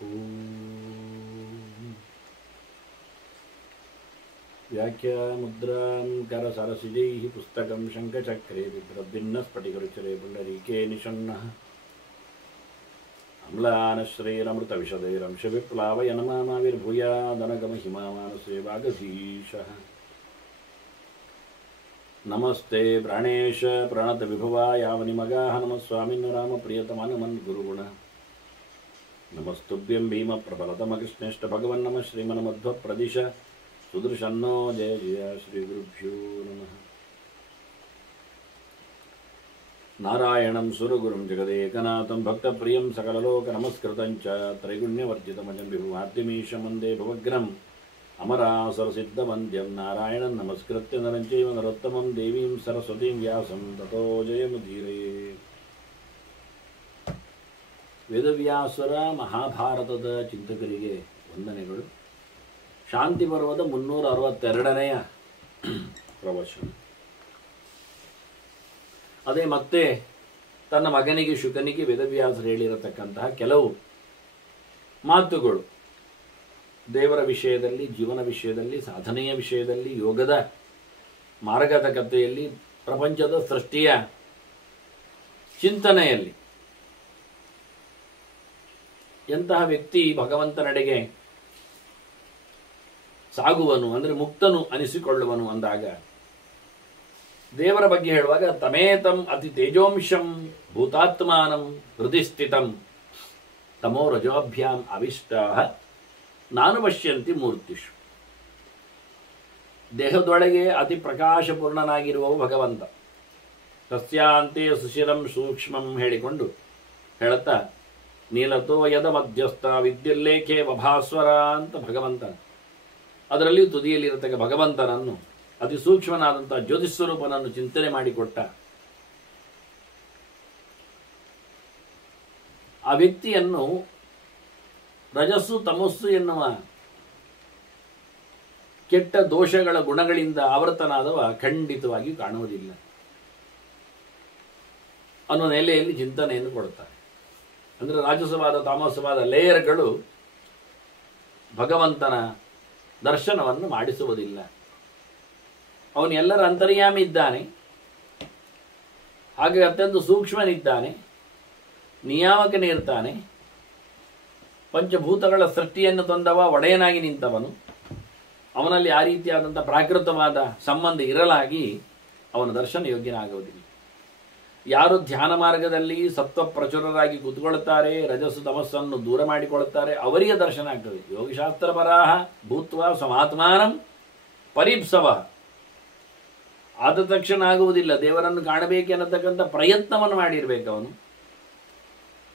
व्याख्यामुद्राङ्करसरसिजैः पुस्तकं शङ्खचक्रे बिभ्रद्भिन्नस्फटिकरुचिरे पुण्डरीके निषण्णः अम्लानश्रैरमृतविशदैरंशविप्लावयनमानाविर्भूयादनगमहिमामानसे वागधीशः नमस्ते प्राणेश प्रणतविभवा यावनिमगाः नमः स्वामिन् रामप्रियतमनुमन् गुरुगुण नमस्तुभ्यं भीमप्रबलतमकृष्णेष्ट भगवन् नमः श्रीमन्मध्वप्रदिश सुदर्शन्नो जय जय श्रीगुरुभ्यो नमः नारायणं सुरगुरुं जगदेकनाथं भक्तप्रियं सकललोकनमस्कृतं च त्रैगुण्यवर्जितमजं विभुमाद्यमीशं वन्दे भवग्रम् अमरासुरसिद्धवन्द्यं नारायणं नमस्कृत्य नरं चैव नरोत्तमं देवीं सरस्वतीं व्यासं ततो जयमुदीरये ವೇದವ್ಯಾಸರ ಮಹಾಭಾರತದ ಚಿಂತಕರಿಗೆ ವಂದನೆಗಳು. ಶಾಂತಿ ಪರ್ವದ 362ನೆಯ ಪ್ರವಚನ. ಅದೇ ಮತ್ತೆ ತನ್ನ ಮಗನಿಗೆ ಶುಕನಿಗೆ ವೇದವ್ಯಾಸರು ಹೇಳಿರತಕ್ಕಂತಹ ಕೆಲವು ಮಾತುಗಳು ದೇವರ ವಿಷಯದಲ್ಲಿ, ಜೀವನ ವಿಷಯದಲ್ಲಿ, ಸಾಧನೆಯ ವಿಷಯದಲ್ಲಿ, ಯೋಗದ ಮಾರ್ಗದ ಕಥೆಯಲ್ಲಿ, ಪ್ರಪಂಚದ ಸೃಷ್ಟಿಯ ಚಿಂತನೆಯಲ್ಲಿ ಎಂತಹ ವ್ಯಕ್ತಿ ಭಗವಂತನೆಡೆಗೆ ಸಾಗುವನು, ಅಂದರೆ ಮುಕ್ತನು ಅನಿಸಿಕೊಳ್ಳುವನು ಅಂದಾಗ ದೇವರ ಬಗ್ಗೆ ಹೇಳುವಾಗ ತಮೇತಂ ಅತಿ ತೇಜೋಂಶಂ ಭೂತಾತ್ಮಾನಂ ಹೃದಯ ಸ್ಥಿತಂ ತಮೋ ರಜೋಭ್ಯಾಂ ಅವಿಷ್ಟಾಃ ನಾನು ಪಶ್ಯಂತಿ ಮೂರ್ತಿಷು. ದೇಹದೊಳಗೆ ಅತಿ ಪ್ರಕಾಶಪೂರ್ಣನಾಗಿರುವವು ಭಗವಂತ. ತಸ್ಯಾಂತೆ ಸುಶಿರಂ ಸೂಕ್ಷ್ಮಂ ಹೇಳಿಕೊಂಡು ಹೇಳುತ್ತಾ ನೀಲತೋ ಯದ ಮಧ್ಯಸ್ಥ ವಿದ್ಯುಲ್ಲೇಖೆ ವಭಾಸ್ವರ ಅಂತ ಭಗವಂತ, ಅದರಲ್ಲಿಯೂ ತುದಿಯಲ್ಲಿರತಕ್ಕ ಭಗವಂತನನ್ನು, ಅತಿ ಸೂಕ್ಷ್ಮನಾದಂತಹ ಜ್ಯೋತಿಸ್ವರೂಪನನ್ನು ಚಿಂತನೆ ಮಾಡಿಕೊಟ್ಟ ಆ ವ್ಯಕ್ತಿಯನ್ನು ರಜಸ್ಸು ತಮಸ್ಸು ಎನ್ನುವ ಕೆಟ್ಟ ದೋಷಗಳ ಗುಣಗಳಿಂದ ಆವೃತನಾದವ ಖಂಡಿತವಾಗಿ ಕಾಣುವುದಿಲ್ಲ ಅನ್ನೋ ನೆಲೆಯಲ್ಲಿ ಚಿಂತನೆಯನ್ನು ಕೊಡುತ್ತಾರೆ. ಅಂದರೆ ರಾಜಸವಾದ ತಾಮಸವಾದ ಲೇಯರ್ಗಳು ಭಗವಂತನ ದರ್ಶನವನ್ನು ಮಾಡಿಸುವುದಿಲ್ಲ. ಅವನು ಎಲ್ಲರ ಅಂತರ್ಯಾಮಿ ಇದ್ದಾನೆ, ಹಾಗೆ ಅತ್ಯಂತ ಸೂಕ್ಷ್ಮನಿದ್ದಾನೆ, ನಿಯಾಮಕನೇ ಇರ್ತಾನೆ, ಪಂಚಭೂತಗಳ ಸೃಷ್ಟಿಯನ್ನು ತಂದವ, ಒಡೆಯನಾಗಿ ನಿಂತವನು. ಅವನಲ್ಲಿ ಆ ರೀತಿಯಾದಂಥ ಪ್ರಾಕೃತವಾದ ಸಂಬಂಧ ಇರಲಾಗಿ ಅವನ ದರ್ಶನ ಯೋಗ್ಯನಾಗುವುದಿಲ್ಲ. ಯಾರು ಧ್ಯಾನ ಮಾರ್ಗದಲ್ಲಿ ಸತ್ವ ಪ್ರಚುರರಾಗಿ ಕೂತ್ಕೊಳ್ತಾರೆ, ರಜಸ್ಸು ತಮಸ್ಸನ್ನು ದೂರ ಮಾಡಿಕೊಳ್ಳುತ್ತಾರೆ, ಅವರಿಗೆ ದರ್ಶನ ಆಗ್ತದೆ. ಯೋಗಶಾಸ್ತ್ರ ಪರಾಹ ಭೂತ್ವ ಸಮಾತ್ಮಾನಂ ಪರಿಪ್ಸವ. ಆದ ತಕ್ಷಣ ಆಗುವುದಿಲ್ಲ, ದೇವರನ್ನು ಕಾಣಬೇಕೆನ್ನತಕ್ಕಂಥ ಪ್ರಯತ್ನವನ್ನು ಮಾಡಿರಬೇಕು ಅವನು.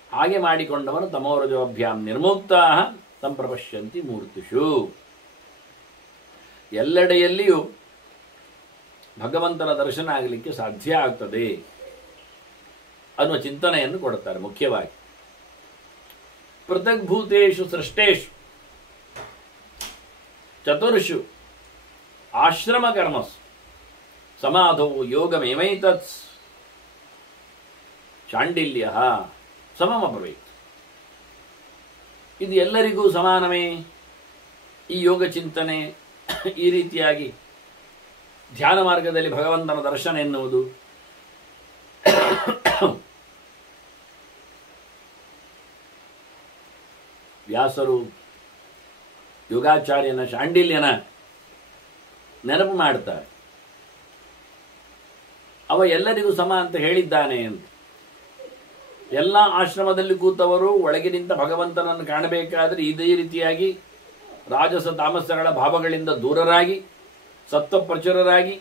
ಹಾಗೆ ಮಾಡಿಕೊಂಡವನು ತಮೋರಜೋಭ್ಯಾಂ ನಿರ್ಮುಕ್ತಾಃ ಸಂಪ್ರಪಶ್ಯಂತಿ ಮೂರ್ತಿಷು. ಎಲ್ಲೆಡೆಯಲ್ಲಿಯೂ ಭಗವಂತನ ದರ್ಶನ ಆಗಲಿಕ್ಕೆ ಸಾಧ್ಯ ಆಗ್ತದೆ ಅನ್ನುವ ಚಿಂತನೆಯನ್ನು ಕೊಡುತ್ತಾರೆ. ಮುಖ್ಯವಾಗಿ ಪೃಥಗ್ಭೂತೇಷು ಸೃಷ್ಟೇಷು ಚತುರ್ಷು ಆಶ್ರಮ ಕರ್ಮಸು ಸಮಾಧೌ ಯೋಗಮೇವೈತತ್ ಶಾಂಡಿಲ್ಯ ಸಮಮಭವೇತ್. ಇದು ಎಲ್ಲರಿಗೂ ಸಮಾನವೇ? ಈ ಯೋಗ ಚಿಂತನೆ, ಈ ರೀತಿಯಾಗಿ ಧ್ಯಾನ ಮಾರ್ಗದಲ್ಲಿ ಭಗವಂತನ ದರ್ಶನ ಎನ್ನುವುದು ವ್ಯಾಸರು ಯೋಗಾಚಾರ್ಯನ ಶಾಂಡಿಲ್ಯನ ನೆನಪು ಮಾಡ್ತಾರೆ. ಅವ ಎಲ್ಲರಿಗೂ ಸಮ ಅಂತ ಹೇಳಿದ್ದಾನೆ ಅಂತ. ಎಲ್ಲ ಆಶ್ರಮದಲ್ಲಿ ಕೂತವರು ಒಳಗೆ ನಿಂತ ಭಗವಂತನನ್ನು ಕಾಣಬೇಕಾದರೆ ಇದೇ ರೀತಿಯಾಗಿ ರಾಜಸ ತಾಮಸಗಳ ಭಾವಗಳಿಂದ ದೂರರಾಗಿ ಸತ್ವ ಪ್ರಚುರರಾಗಿ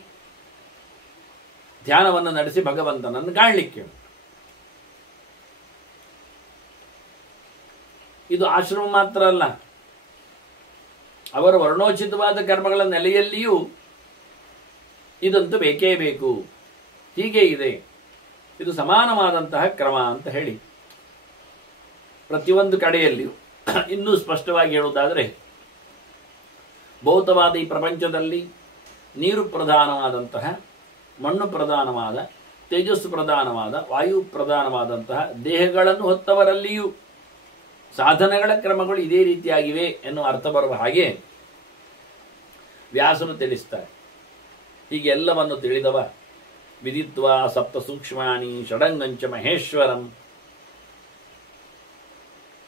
ಧ್ಯಾನವನ್ನು ನಡೆಸಿ ಭಗವಂತನನ್ನು ಕಾಣಲಿಕ್ಕೆ. ಇದು ಆಶ್ರಮ ಮಾತ್ರ ಅಲ್ಲ, ಅವರ ವರ್ಣೋಚಿತವಾದ ಕರ್ಮಗಳ ನೆಲೆಯಲ್ಲಿಯೂ ಇದಂತೂ ಬೇಕೇ ಬೇಕು. ಹೀಗೆ ಇದೆ, ಇದು ಸಮಾನವಾದಂತಹ ಕ್ರಮ ಅಂತ ಹೇಳಿ ಪ್ರತಿಯೊಂದು ಕಡೆಯಲ್ಲಿಯೂ ಇನ್ನೂ ಸ್ಪಷ್ಟವಾಗಿ ಹೇಳುವುದಾದರೆ, ಭೌತವಾದ ಈ ಪ್ರಪಂಚದಲ್ಲಿ ನೀರು ಪ್ರಧಾನವಾದಂತಹ, ಮಣ್ಣು ಪ್ರಧಾನವಾದ, ತೇಜಸ್ಸು ಪ್ರಧಾನವಾದ, ವಾಯು ಪ್ರಧಾನವಾದಂತಹ ದೇಹಗಳನ್ನು ಹೊತ್ತವರಲ್ಲಿಯೂ ಸಾಧನಗಳ ಕ್ರಮಗಳು ಇದೇ ರೀತಿಯಾಗಿವೆ ಎನ್ನುವ ಅರ್ಥ ಬರುವ ಹಾಗೆ ವ್ಯಾಸರು ತಿಳಿಸ್ತಾರೆ. ಹೀಗೆ ಎಲ್ಲವನ್ನು ತಿಳಿದವ ವಿದಿತ್ವ ಸಪ್ತ ಸೂಕ್ಷ್ಮಾಣಿ ಷಡಂಗಂಚ ಮಹೇಶ್ವರಂ,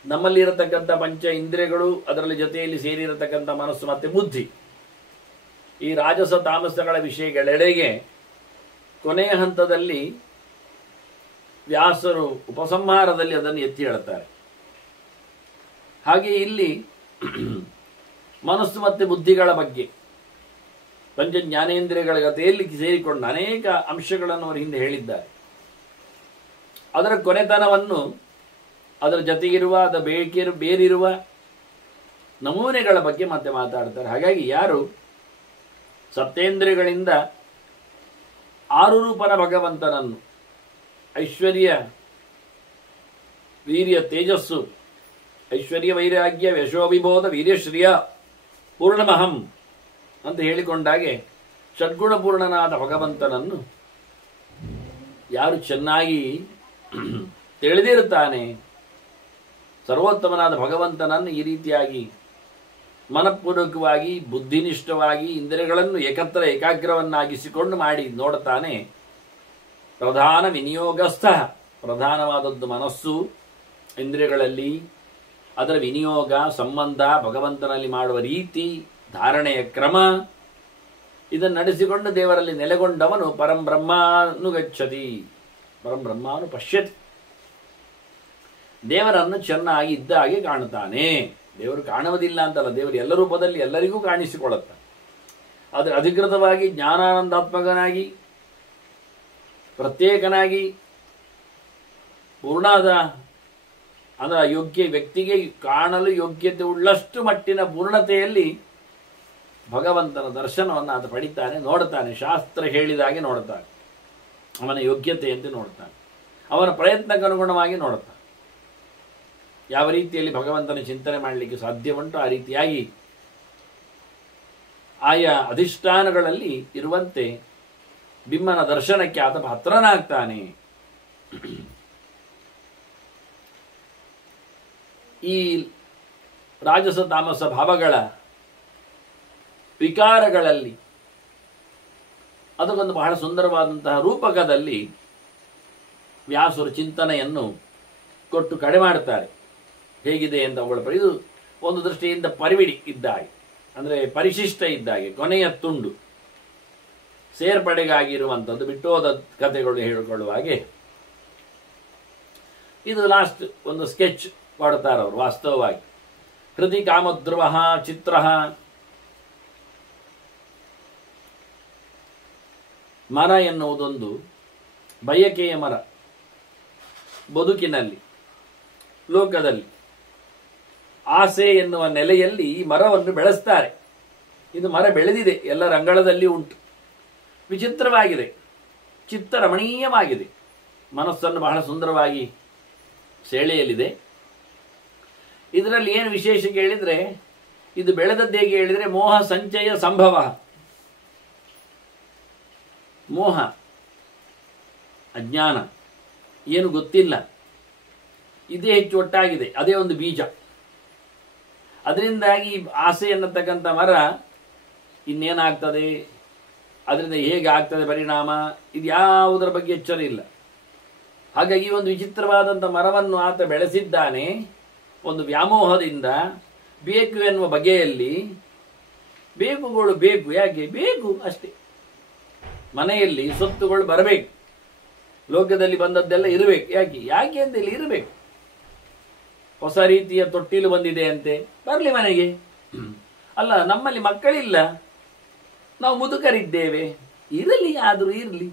ನಮ್ಮಲ್ಲಿರತಕ್ಕಂಥ ಪಂಚ ಇಂದ್ರಿಯಗಳು, ಅದರಲ್ಲಿ ಜೊತೆಯಲ್ಲಿ ಸೇರಿರತಕ್ಕಂಥ ಮನಸ್ಸು ಮತ್ತು ಬುದ್ಧಿ, ಈ ರಾಜಸ ತಾಮಸಗಳ ವಿಷಯಗಳೆಡೆಗೆ ಕೊನೆಯ ಹಂತದಲ್ಲಿ ವ್ಯಾಸರು ಉಪಸಂಹಾರದಲ್ಲಿ ಅದನ್ನು ಎತ್ತಿ ಹೇಳುತ್ತಾರೆ. ಹಾಗೆ ಇಲ್ಲಿ ಮನಸ್ಸು ಮತ್ತು ಬುದ್ಧಿಗಳ ಬಗ್ಗೆ ಪಂಚ ಜ್ಞಾನೇಂದ್ರಿಯಗಳ ಗತೆಯಲ್ಲಿ ಸೇರಿಕೊಂಡು ಅನೇಕ ಅಂಶಗಳನ್ನು ಅವರು ಹಿಂದೆ ಹೇಳಿದ್ದಾರೆ. ಅದರ ಕೊನೆತನವನ್ನು, ಅದರ ಜೊತೆಗಿರುವ ಅದರ ಬೇರಿರುವ ನಮೂನೆಗಳ ಬಗ್ಗೆ ಮತ್ತೆ ಮಾತಾಡ್ತಾರೆ. ಹಾಗಾಗಿ ಯಾರು ಸಪ್ತೇಂದ್ರಿಯಗಳಿಂದ ಆರು ರೂಪನ ಭಗವಂತನನ್ನು ಐಶ್ವರ್ಯ, ವೀರ್ಯ, ತೇಜಸ್ಸು, ಐಶ್ವರ್ಯ, ವೈರಾಗ್ಯ, ಯಶೋವಿಬೋಧ, ವೀರ್ಯಶ್ರಿಯ, ಪೂರ್ಣಮಹಂ ಅಂತ ಹೇಳಿಕೊಂಡಾಗೆ ಷಡ್ಗುಣಪೂರ್ಣನಾದ ಭಗವಂತನನ್ನು ಯಾರು ಚೆನ್ನಾಗಿ ತಿಳಿದಿರುತ್ತಾನೆ, ಸರ್ವೋತ್ತಮನಾದ ಭಗವಂತನನ್ನು ಈ ರೀತಿಯಾಗಿ ಮನಪೂರ್ವಕವಾಗಿ ಬುದ್ಧಿನಿಷ್ಠವಾಗಿ ಇಂದ್ರಿಯಗಳನ್ನು ಏಕಾಗ್ರವನ್ನಾಗಿಸಿಕೊಂಡು ಮಾಡಿ ನೋಡುತ್ತಾನೆ. ಪ್ರಧಾನ ವಿನಿಯೋಗಸ್ಥ, ಪ್ರಧಾನವಾದದ್ದು ಮನಸ್ಸು, ಇಂದ್ರಿಯಗಳಲ್ಲಿ ಅದರ ವಿನಿಯೋಗ, ಸಂಬಂಧ, ಭಗವಂತನಲ್ಲಿ ಮಾಡುವ ರೀತಿ, ಧಾರಣೆಯ ಕ್ರಮ, ಇದನ್ನು ನಡೆಸಿಕೊಂಡು ದೇವರಲ್ಲಿ ನೆಲೆಗೊಂಡವನು ಪರಂಬ್ರಹ್ಮಾನುಗಚ್ಚತಿ, ಪರಂಬ್ರಹ್ಮಾನು ಪಶ್ಯತಿ, ದೇವರನ್ನು ಚೆನ್ನಾಗಿ ಇದ್ದ ಹಾಗೆ ಕಾಣುತ್ತಾನೆ. ದೇವರು ಕಾಣುವುದಿಲ್ಲ ಅಂತಲ್ಲ, ದೇವರು ಎಲ್ಲ ರೂಪದಲ್ಲಿ ಎಲ್ಲರಿಗೂ ಕಾಣಿಸಿಕೊಳ್ಳುತ್ತಾನೆ. ಆದರೆ ಅಧಿಕೃತವಾಗಿ ಜ್ಞಾನಾನಂದಾತ್ಮಕನಾಗಿ ಪ್ರತ್ಯೇಕನಾಗಿ ಪೂರ್ಣಾದ ಅಂದರೆ ಯೋಗ್ಯ ವ್ಯಕ್ತಿಗೆ ಕಾಣಲು ಯೋಗ್ಯತೆ ಉಳ್ಳಷ್ಟು ಮಟ್ಟಿನ ಪೂರ್ಣತೆಯಲ್ಲಿ ಭಗವಂತನ ದರ್ಶನವನ್ನು ಆತ ಪಡಿತಾನೆ, ನೋಡುತ್ತಾನೆ. ಶಾಸ್ತ್ರ ಹೇಳಿದಾಗೆ ನೋಡುತ್ತಾನೆ, ಅವನ ಯೋಗ್ಯತೆಯಂತೆ ನೋಡುತ್ತಾನೆ, ಅವನ ಪ್ರಯತ್ನಕ್ಕನುಗುಣವಾಗಿ ನೋಡುತ್ತಾನೆ. ಯಾವ ರೀತಿಯಲ್ಲಿ ಭಗವಂತನ ಚಿಂತನೆ ಮಾಡಲಿಕ್ಕೆ ಸಾಧ್ಯ ಉಂಟು ಆ ರೀತಿಯಾಗಿ ಆಯಾ ಅಧಿಷ್ಠಾನಗಳಲ್ಲಿ ಇರುವಂತೆ ಬಿಮ್ಮನ ದರ್ಶನಕ್ಕೆ ಆತ ಪಾತ್ರನಾಗ್ತಾನೆ. ಈ ರಾಜಸ ತಾಮಸ ಭಾವಗಳ ವಿಕಾರಗಳಲ್ಲಿ ಅದಕ್ಕೊಂದು ಬಹಳ ಸುಂದರವಾದಂತಹ ರೂಪಕದಲ್ಲಿ ವ್ಯಾಸರು ಚಿಂತನೆಯನ್ನು ಕೊಟ್ಟು ಕಡಿಮೆ ಮಾಡುತ್ತಾರೆ. ಹೇಗಿದೆ ಅಂತ ಅವುಗಳ ಇದು ಒಂದು ದೃಷ್ಟಿಯಿಂದ ಪರಿವಿಡಿ ಇದ್ದಾಗೆ, ಅಂದರೆ ಪರಿಶಿಷ್ಟ ಇದ್ದಾಗೆ, ಕೊನೆಯ ತುಂಡು ಸೇರ್ಪಡೆಗಾಗಿರುವಂಥದ್ದು, ಬಿಟ್ಟೋದ ಕಥೆಗಳು ಹೇಳಿಕೊಳ್ಳುವ ಹಾಗೆ ಇದು ಲಾಸ್ಟ್ ಒಂದು ಸ್ಕೆಚ್ ಕೊಡ್ತಾರೆ ಅವರು. ವಾಸ್ತವವಾಗಿ ಕೃತಿ ಕಾಮಧ್ರುವ ಚಿತ್ರ, ಮರ ಎನ್ನುವುದೊಂದು ಬಯಕೆಯ ಮರ. ಬದುಕಿನಲ್ಲಿ, ಲೋಕದಲ್ಲಿ ಆಸೆ ಎನ್ನುವ ನೆಲೆಯಲ್ಲಿ ಈ ಮರವನ್ನು ಬೆಳೆಸ್ತಾರೆ. ಇದು ಮರ ಬೆಳೆದಿದೆ, ಎಲ್ಲರ ಅಂಗಳದಲ್ಲಿ ಉಂಟು, ವಿಚಿತ್ರವಾಗಿದೆ, ಚಿತ್ತರಮಣೀಯವಾಗಿದೆ, ಮನಸ್ಸನ್ನು ಬಹಳ ಸುಂದರವಾಗಿ ಸೆಳೆಯಲಿದೆ. ಇದರಲ್ಲಿ ಏನು ವಿಶೇಷ ಕೇಳಿದರೆ, ಇದು ಬೆಳೆದದ್ದು ಹೇಗೆ ಹೇಳಿದರೆ ಮೋಹ ಸಂಚಯ ಸಂಭವ. ಮೋಹ, ಅಜ್ಞಾನ, ಏನು ಗೊತ್ತಿಲ್ಲ, ಇದೇ ಹೆಚ್ಚು ಒಟ್ಟಾಗಿದೆ, ಅದೇ ಒಂದು ಬೀಜ. ಅದರಿಂದಾಗಿ ಆಸೆ ಎನ್ನತಕ್ಕಂಥ ಮರ ಇನ್ನೇನಾಗ್ತದೆ, ಅದರಿಂದ ಹೇಗೆ ಆಗ್ತದೆ ಪರಿಣಾಮ, ಇದು ಯಾವುದರ ಬಗ್ಗೆ ಎಚ್ಚರ ಇಲ್ಲ. ಹಾಗಾಗಿ ಒಂದು ವಿಚಿತ್ರವಾದಂಥ ಮರವನ್ನು ಆತ ಬೆಳೆಸಿದ್ದಾನೆ. ಒಂದು ವ್ಯಾಮೋಹದಿಂದ ಬೇಕು ಎನ್ನುವ ಬಗೆಯಲ್ಲಿ, ಬೇಕುಗಳು ಬೇಕು, ಯಾಕೆ ಬೇಕು ಅಷ್ಟೇ. ಮನೆಯಲ್ಲಿ ಸೊತ್ತುಗಳು ಬರಬೇಕು, ಲೋಕದಲ್ಲಿ ಬಂದದ್ದೆಲ್ಲ ಇರಬೇಕು, ಯಾಕೆ ಅಂತ ಇಲ್ಲಿ ಇರಬೇಕು. ಹೊಸ ರೀತಿಯ ತೊಟ್ಟಿಲು ಬಂದಿದೆ ಅಂತೆ, ಬರಲಿ ಮನೆಗೆ. ಅಲ್ಲ, ನಮ್ಮಲ್ಲಿ ಮಕ್ಕಳಿಲ್ಲ, ನಾವು ಮುದುಕರಿದ್ದೇವೆ, ಇರಲಿ, ಆದರೂ ಇರಲಿ.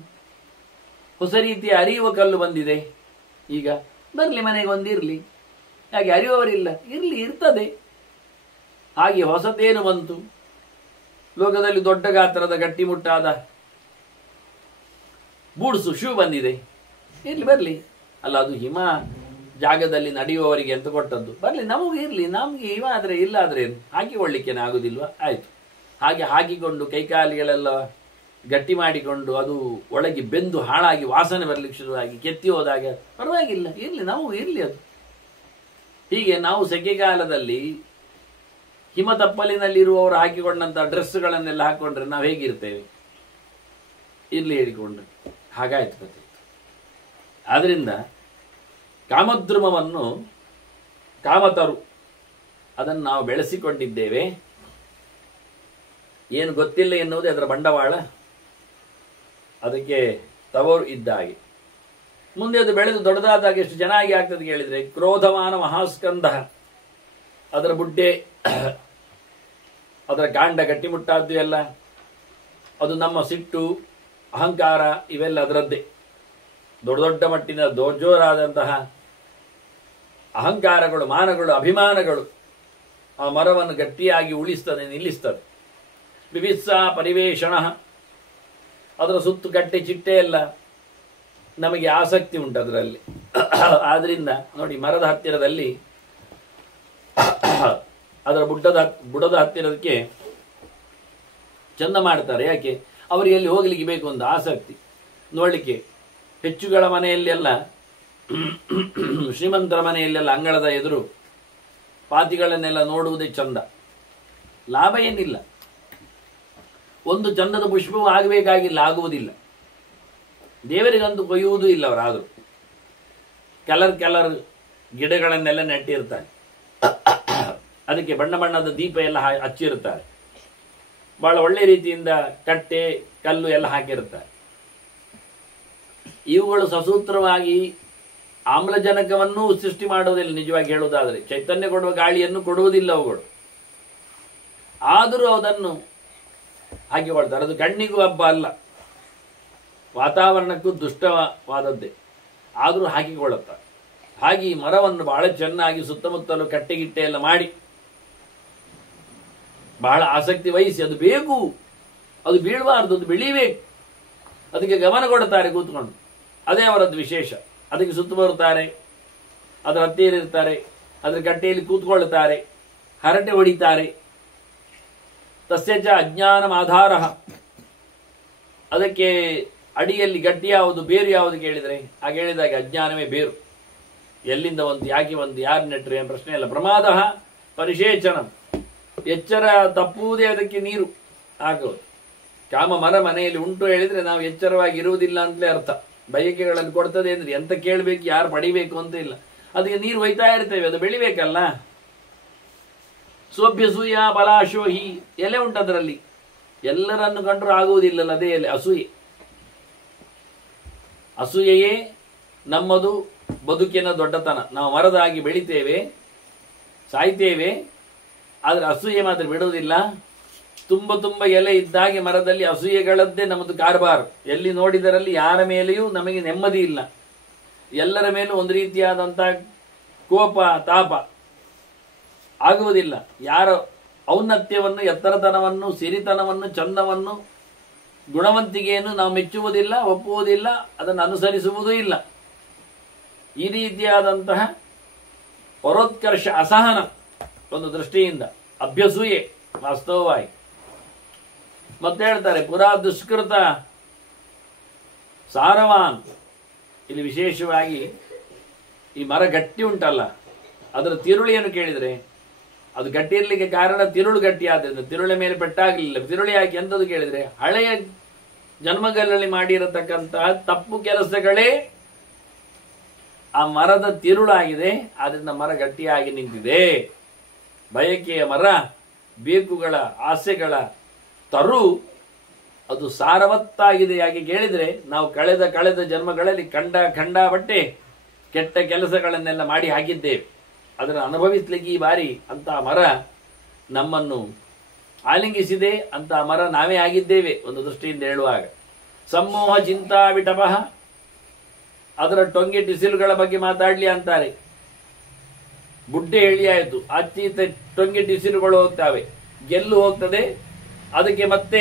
ಹೊಸ ರೀತಿಯ ಅರಿಯುವ ಕಲ್ಲು ಬಂದಿದೆ, ಈಗ ಬರಲಿ ಮನೆಗೆ ಒಂದಿರಲಿ, ಹಾಗೆ ಅರಿಯುವವರಿಲ್ಲ, ಇರಲಿ, ಇರ್ತದೆ. ಹಾಗೆ ಹೊಸತೇನು ಬಂತು, ಲೋಕದಲ್ಲಿ ದೊಡ್ಡ ಗಾತ್ರದ ಗಟ್ಟಿಮುಟ್ಟಾದ ಬೂಡ್ಸು ಶೂ ಬಂದಿದೆ, ಇರಲಿ ಬರಲಿ. ಅಲ್ಲ, ಅದು ಹಿಮ ಜಾಗದಲ್ಲಿ ನಡೆಯುವವರಿಗೆ ಅಂತ ಕೊಟ್ಟದ್ದು, ಬರಲಿ, ನಮಗೂ ಇರಲಿ, ನಮಗೆ ಹಿಮ ಆದರೆ ಇಲ್ಲ ಆದರೆ ಏನು, ಹಾಕಿಕೊಳ್ಳಿಕ್ಕೇನೆ ಆಗುದಿಲ್ವಾ, ಆಯಿತು. ಹಾಗೆ ಹಾಕಿಕೊಂಡು ಕೈಕಾಲಿಗಳೆಲ್ಲ ಗಟ್ಟಿ ಮಾಡಿಕೊಂಡು ಅದು ಒಳಗೆ ಬೆಂದು ಹಾಳಾಗಿ ವಾಸನೆ ಬರಲಿಕ್ಕೆ ಶುರುವಾಗಿ ಕೆತ್ತಿ ಹೋದಾಗ ಪರವಾಗಿಲ್ಲ, ಇರಲಿ, ನಮಗೂ ಇರಲಿ ಅದು. ಹೀಗೆ ನಾವು ಸೆಕೆಗಾಲದಲ್ಲಿ ಹಿಮತಪ್ಪಲಿನಲ್ಲಿರುವವರು ಹಾಕಿಕೊಂಡಂಥ ಡ್ರೆಸ್ಗಳನ್ನೆಲ್ಲ ಹಾಕೊಂಡ್ರೆ ನಾವು ಹೇಗಿರ್ತೇವೆ? ಇರ್ಲಿ ಹೇಳಿಕೊಂಡ್ರೆ ಹಾಗಾಯ್ತು ಕಥೆ. ಆದ್ರಿಂದ ಕಾಮದ್ರುಮವನ್ನು ಕಾಮತರು ಅದನ್ನು ನಾವು ಬೆಳೆಸಿಕೊಂಡಿದ್ದೇವೆ. ಏನು ಗೊತ್ತಿಲ್ಲ ಎನ್ನುವುದೇ ಅದರ ಬಂಡವಾಳ. ಅದಕ್ಕೆ ತವರು ಇದ್ದ ಹಾಗೆ. ಮುಂದೆ ಅದು ಬೆಳೆದು ದೊಡ್ಡದಾದಾಗ ಎಷ್ಟು ಚೆನ್ನಾಗಿ ಆಗ್ತದೆ ಕೇಳಿದರೆ, ಕ್ರೋಧಮಾನ ಮಹಾಸ್ಕಂದ, ಅದರ ಬುಡ್ಡೆ, ಅದರ ಕಾಂಡ ಗಟ್ಟಿಮುಟ್ಟಾದ್ದು ಎಲ್ಲ, ಅದು ನಮ್ಮ ಸಿಟ್ಟು, ಅಹಂಕಾರ ಇವೆಲ್ಲ ಅದರದ್ದೇ. ದೊಡ್ಡ ದೊಡ್ಡ ಮಟ್ಟಿನ ಜೋರಾದಂತಹ ಅಹಂಕಾರಗಳು, ಮಾನಗಳು, ಅಭಿಮಾನಗಳು ಆ ಮರವನ್ನು ಗಟ್ಟಿಯಾಗಿ ಉಳಿಸ್ತದೆ, ನಿಲ್ಲಿಸ್ತದೆ. ವಿವಿತ್ಸ ಪರಿವೇಷಣ, ಅದರ ಸುತ್ತು ಕಟ್ಟೆ ಚಿಟ್ಟೆ ಎಲ್ಲ ನಮಗೆ ಆಸಕ್ತಿ ಉಂಟು ಅದರಲ್ಲಿ. ಆದ್ರಿಂದ ನೋಡಿ, ಮರದ ಹತ್ತಿರದಲ್ಲಿ ಅದರ ಬುಡದ ಹತ್ತಿರದಕ್ಕೆ ಚಂದ ಮಾಡ್ತಾರೆ. ಯಾಕೆ? ಅವರಿಗೆ ಎಲ್ಲಿ ಹೋಗ್ಲಿಕ್ಕೆ ಬೇಕು ಅಂತ ಆಸಕ್ತಿ ನೋಡ್ಲಿಕ್ಕೆ. ಹೆಚ್ಚುಗಳ ಮನೆಯಲ್ಲೆಲ್ಲ, ಶ್ರೀಮಂತರ ಮನೆಯಲ್ಲೆಲ್ಲ ಅಂಗಳದ ಎದುರು ಪಾತಿಗಳನ್ನೆಲ್ಲ ನೋಡುವುದೇ ಚಂದ. ಲಾಭ ಏನಿಲ್ಲ, ಒಂದು ಚಂದದ ಪುಷ್ಪವು ಆಗಬೇಕಾಗಿಲ್ಲ, ಆಗುವುದಿಲ್ಲ. ದೇವರಿಗಂತೂ ಕೊಯ್ಯುವುದೂ ಇಲ್ಲ ಅವರಾದರೂ. ಕಲರ್ ಗಿಡಗಳನ್ನೆಲ್ಲ ನೆಟ್ಟಿರ್ತಾರೆ, ಅದಕ್ಕೆ ಬಣ್ಣ ಬಣ್ಣದ ದೀಪ ಎಲ್ಲ ಹಚ್ಚಿರುತ್ತಾರೆ, ಬಹಳ ಒಳ್ಳೆ ರೀತಿಯಿಂದ ಕಟ್ಟೆ ಕಲ್ಲು ಎಲ್ಲ ಹಾಕಿರುತ್ತಾರೆ. ಇವುಗಳು ಸಸೂತ್ರವಾಗಿ ಆಮ್ಲಜನಕವನ್ನೂ ಸೃಷ್ಟಿ ಮಾಡುವುದಿಲ್ಲ. ನಿಜವಾಗಿ ಹೇಳುವುದಾದರೆ ಚೈತನ್ಯ ಕೊಡುವ ಗಾಳಿಯನ್ನು ಕೊಡುವುದಿಲ್ಲ ಅವುಗಳು. ಆದರೂ ಅದನ್ನು ಹಾಕಿಕೊಳ್ತಾರೆ. ಅದು ಕಣ್ಣಿಗೂ ಹಬ್ಬ ಅಲ್ಲ, ವಾತಾವರಣಕ್ಕೂ ದುಷ್ಟವಾದದ್ದೇ, ಆದರೂ ಹಾಕಿಕೊಳ್ಳುತ್ತಾರೆ. ಹಾಗೆ ಈ ಮರವನ್ನು ಬಹಳ ಚೆನ್ನಾಗಿ ಸುತ್ತಮುತ್ತಲು ಕಟ್ಟೆಗಿಟ್ಟೆ ಎಲ್ಲ ಮಾಡಿ ಬಹಳ ಆಸಕ್ತಿ ವಹಿಸಿ, ಅದು ಬೇಕು, ಅದು ಬೀಳಬಾರ್ದು, ಅದು ಬೆಳೀಬೇಕು, ಅದಕ್ಕೆ ಗಮನ ಕೊಡುತ್ತಾರೆ ಕೂತ್ಕೊಂಡು. ಅದೇ ಅವರದ್ದು ವಿಶೇಷ. ಅದಕ್ಕೆ ಸುತ್ತು ಬರುತ್ತಾರೆ, ಅದರ ಹತ್ತಿರ ಇರ್ತಾರೆ, ಅದರ ಕಟ್ಟೆಯಲ್ಲಿ ಕೂತ್ಕೊಳ್ಳುತ್ತಾರೆ, ಹರಟೆ ಹೊಡಿತಾರೆ. ತಸ್ಯಚ ಅಜ್ಞಾನಂ ಆಧಾರ, ಅದಕ್ಕೆ ಅಡಿಯಲ್ಲಿ ಗಟ್ಟಿ ಯಾವುದು, ಬೇರು ಯಾವುದು ಕೇಳಿದರೆ ಹಾಗೆ ಹೇಳಿದಾಗ ಅಜ್ಞಾನವೇ ಬೇರು. ಎಲ್ಲಿಂದ ಒಂದು, ಯಾಕೆ ಒಂದು, ಯಾರು ನೆಟ್ಟರೆ ಏನು ಪ್ರಶ್ನೆ ಇಲ್ಲ. ಪ್ರಮಾದ ಪರಿಶೇಚನ, ಎಚ್ಚರ ತಪ್ಪುವುದೇ ಅದಕ್ಕೆ ನೀರು ಆಗೋದು. ಕಾಮ ಮರ ಮನೆಯಲ್ಲಿ ಉಂಟು ಹೇಳಿದ್ರೆ ನಾವು ಎಚ್ಚರವಾಗಿ ಇರುವುದಿಲ್ಲ ಅಂತಲೇ ಅರ್ಥ. ಬಯಕೆಗಳನ್ನು ಕೊಡ್ತದೆ ಅಂದ್ರೆ ಎಂತ ಕೇಳಬೇಕು, ಯಾರು ಪಡಿಬೇಕು ಅಂತ ಇಲ್ಲ, ಅದಕ್ಕೆ ನೀರು ಒಯ್ತಾ ಇರ್ತೇವೆ, ಅದು ಬೆಳಿಬೇಕಲ್ಲ. ಸೋಭ್ಯಸೂಯ ಬಲಾಶೋಹಿ, ಎಲೆ ಉಂಟು ಅದರಲ್ಲಿ, ಎಲ್ಲರನ್ನು ಕಂಡ್ರೂ ಆಗುವುದಿಲ್ಲಲ್ಲ, ಅದೇ ಎಲೆ ಅಸೂಯೆ. ಅಸೂಯೆಯೇ ನಮ್ಮದು ಬದುಕಿನ ದೊಡ್ಡತನ. ನಾವು ಮರದಾಗಿ ಬೆಳಿತೇವೆ, ಸಾಯ್ತೇವೆ, ಆದರೆ ಅಸೂಯೆ ಮಾತ್ರ ಬಿಡುವುದಿಲ್ಲ. ತುಂಬ ಎಲೆ ಇದ್ದಾಗೆ ಮರದಲ್ಲಿ ಅಸೂಯೆಗಳದ್ದೇ ನಮ್ಮದು ಕಾರ್ಬಾರ್. ಎಲ್ಲಿ ನೋಡಿದರಲ್ಲಿ ಯಾರ ಮೇಲೆಯೂ ನಮಗೆ ನೆಮ್ಮದಿ ಇಲ್ಲ. ಎಲ್ಲರ ಮೇಲೂ ಒಂದು ರೀತಿಯಾದಂಥ ಕೋಪ, ತಾಪ ಆಗುವುದಿಲ್ಲ. ಯಾರ ಔನ್ನತ್ಯವನ್ನು, ಎತ್ತರತನವನ್ನು, ಸಿರಿತನವನ್ನು, ಚಂದವನ್ನು, ಗುಣವಂತಿಕೆಯನ್ನು ನಾವು ಮೆಚ್ಚುವುದಿಲ್ಲ, ಒಪ್ಪುವುದಿಲ್ಲ, ಅದನ್ನು ಅನುಸರಿಸುವುದೂ ಇಲ್ಲ. ಈ ರೀತಿಯಾದಂತಹ ಪರೋತ್ಕರ್ಷ ಅಸಹನ ಒಂದು ದೃಷ್ಟಿಯಿಂದ ಅಭ್ಯಸೂಯೆ ವಾಸ್ತವವಾಗಿ. ಮತ್ತೆ ಹೇಳ್ತಾರೆ ಪುರಾ ದುಷ್ಕೃತ ಸಾರವಾನ್. ಇಲ್ಲಿ ವಿಶೇಷವಾಗಿ ಈ ಮರ ಗಟ್ಟಿ ಉಂಟಲ್ಲ, ಅದರ ತಿರುಳಿಯನ್ನು ಕೇಳಿದರೆ ಅದು ಗಟ್ಟಿ ಇರಲಿಕ್ಕೆ ಕಾರಣ ತಿರುಳು ಗಟ್ಟಿ ಆದ್ದರಿಂದ, ತಿರುಳ ಮೇಲೆ ಪೆಟ್ಟಾಗಲಿಲ್ಲ. ತಿರುಳಿ ಹಾಕಿ ಎಂಥದ್ದು ಕೇಳಿದರೆ ಹಳೆಯ ಜನ್ಮಗಳಲ್ಲಿ ಮಾಡಿರತಕ್ಕಂತಹ ತಪ್ಪು ಕೆಲಸಗಳೇ ಆ ಮರದ ತಿರುಳಾಗಿದೆ. ಆದ್ದರಿಂದ ಮರ ಗಟ್ಟಿಯಾಗಿ ನಿಂತಿದೆ. ಬಯಕೆಯ ಮರ, ಬೇಕುಗಳ, ಆಸೆಗಳ ತರು, ಅದು ಸಾರವತ್ತಾಗಿದೆ. ಯಾಕೆ ಕೇಳಿದರೆ ನಾವು ಕಳೆದ ಜನ್ಮಗಳಲ್ಲಿ ಖಂಡಾಬಟ್ಟೆ ಕೆಟ್ಟ ಕೆಲಸಗಳನ್ನೆಲ್ಲ ಮಾಡಿ ಹಾಕಿದ್ದೇವೆ. ಅದನ್ನು ಅನುಭವಿಸ್ಲಿಕ್ಕೆ ಈ ಬಾರಿ ಅಂತ ಮರ ನಮ್ಮನ್ನು ಆಲಿಂಗಿಸಿದೆ. ಅಂತ ಮರ ನಾವೇ ಆಗಿದ್ದೇವೆ ಒಂದು ದೃಷ್ಟಿಯಿಂದ ಹೇಳುವಾಗ. ಸಮೋಹ ಚಿಂತಾ ವಿಟಪಃ, ಅದರ ಟೊಂಗೆ ಟಿಸಿಲುಗಳ ಬಗ್ಗೆ ಮಾತಾಡ್ಲಿ ಅಂತಾರೆ. ಬುಡ್ಡೆ ಎಳಿಯಾಯಿತು, ಅತ್ತೀತ ಟೊಂಗೆ ಟಿಸಿಲುಗಳು ಹೋಗ್ತವೆ, ಗೆಲ್ಲು ಹೋಗ್ತದೆ, ಅದಕ್ಕೆ ಮತ್ತೆ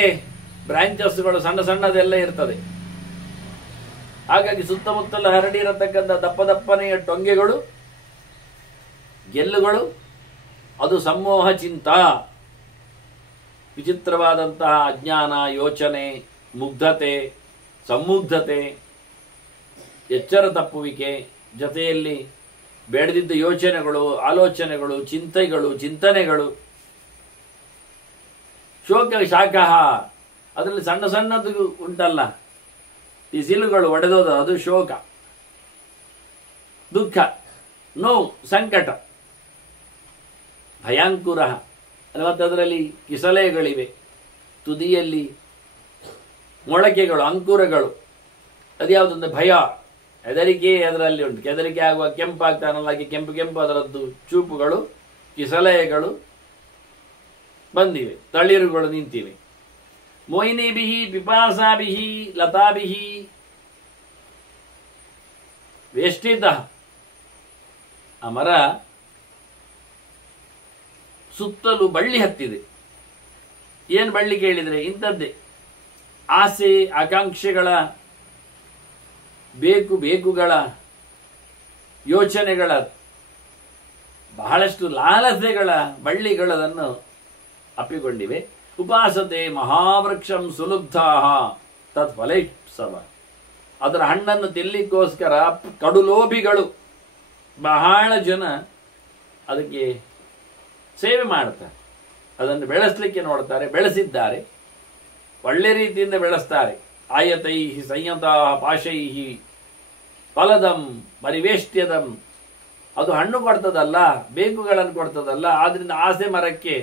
ಬ್ರಾಂಚಸ್ಗಳು ಸಣ್ಣದೆಲ್ಲ ಇರ್ತದೆ. ಹಾಗಾಗಿ ಸುತ್ತಮುತ್ತಲ ಹರಡಿರತಕ್ಕಂಥ ದಪ್ಪನೆಯ ಟೊಂಗೆಗಳು, ಗೆಲ್ಲುಗಳು, ಅದು ಸಮೋಹ ಚಿಂತಾ, ವಿಚಿತ್ರವಾದಂತಹ ಅಜ್ಞಾನ, ಯೋಚನೆ, ಮುಗ್ಧತೆ, ಸಂಮುಗ್ಧತೆ, ಎಚ್ಚರ ತಪ್ಪುವಿಕೆ, ಜೊತೆಯಲ್ಲಿ ಬೇಡದಿದ್ದ ಯೋಚನೆಗಳು, ಆಲೋಚನೆಗಳು, ಚಿಂತನೆಗಳು, ಶೋಕ ಶಾಖಃ, ಅದರಲ್ಲಿ ಸಣ್ಣ ಸಣ್ಣದು ಉಂಟಲ್ಲ, ಟಿಸಿಲುಗಳು ಒಡೆದೋದ, ಅದು ಶೋಕ, ದುಃಖ, ನೋವು, ಸಂಕಟ, ಭಯಾಂಕುರ. ಮತ್ತು ಅದರಲ್ಲಿ ಕಿಸಲೆಗಳಿವೆ, ತುದಿಯಲ್ಲಿ ಮೊಳಕೆಗಳು, ಅಂಕುರಗಳು. ಅದ್ಯಾವುದೊಂದು ಭಯ, ಹೆದರಿಕೆ ಅದರಲ್ಲಿ ಉಂಟು. ಹೆದರಿಕೆ ಆಗುವ ಕೆಂಪಾಗ್ತಾನಲ್ಲ, ಹಾಗೆ ಕೆಂಪು ಅದರದ್ದು ಚೂಪುಗಳು, ಕಿಸಲೆಗಳು ಬಂದಿವೆ, ತಳಿರುಗಳು ನಿಂತಿವೆ. ಮೋಹಿನಿಭಿಹಿ ಪಿಪಾಸಾಭಿಹಿ ಲತಾಭಿಹಿ ವೇಷ್ಟಿತ. ಆ ಮರ ಸುತ್ತಲೂ ಬಳ್ಳಿ ಹತ್ತಿದೆ. ಏನು ಬಳ್ಳಿ ಕೇಳಿದರೆ ಇಂಥದ್ದೇ, ಆಸೆ ಆಕಾಂಕ್ಷೆಗಳ, ಬೇಕುಗಳ, ಯೋಚನೆಗಳ, ಬಹಳಷ್ಟು ಲಾಲಸೆಗಳ ಬಳ್ಳಿಗಳದನ್ನು ಅಪ್ಪಿಕೊಂಡಿವೆ. ಉಪಾಸತೆ ಮಹಾವೃಕ್ಷಂ ಸುಲುಬ್ಧಾ ತತ್ ಫಲೈತ್ಸವ. ಅದರ ಹಣ್ಣನ್ನು ತಿನ್ನಲಿಕ್ಕೋಸ್ಕರ ಕಡುಲೋಭಿಗಳು ಬಹಳ ಜನ ಅದಕ್ಕೆ ಸೇವೆ ಮಾಡ್ತಾರೆ, ಅದನ್ನು ಬೆಳೆಸಲಿಕ್ಕೆ ನೋಡ್ತಾರೆ, ಬೆಳೆಸಿದ್ದಾರೆ, ಒಳ್ಳೆ ರೀತಿಯಿಂದ ಬೆಳೆಸ್ತಾರೆ. ಆಯತೈ ಸಂಯತ ಪಾಶೈ ಫಲದಂ ಪರಿವೇಷ್ಟ್ಯದಂ. ಅದು ಹಣ್ಣು ಕೊಡ್ತದಲ್ಲ, ಬೇಕುಗಳನ್ನು ಕೊಡ್ತದಲ್ಲ. ಆದ್ರಿಂದ ಆಸೆ ಮರಕ್ಕೆ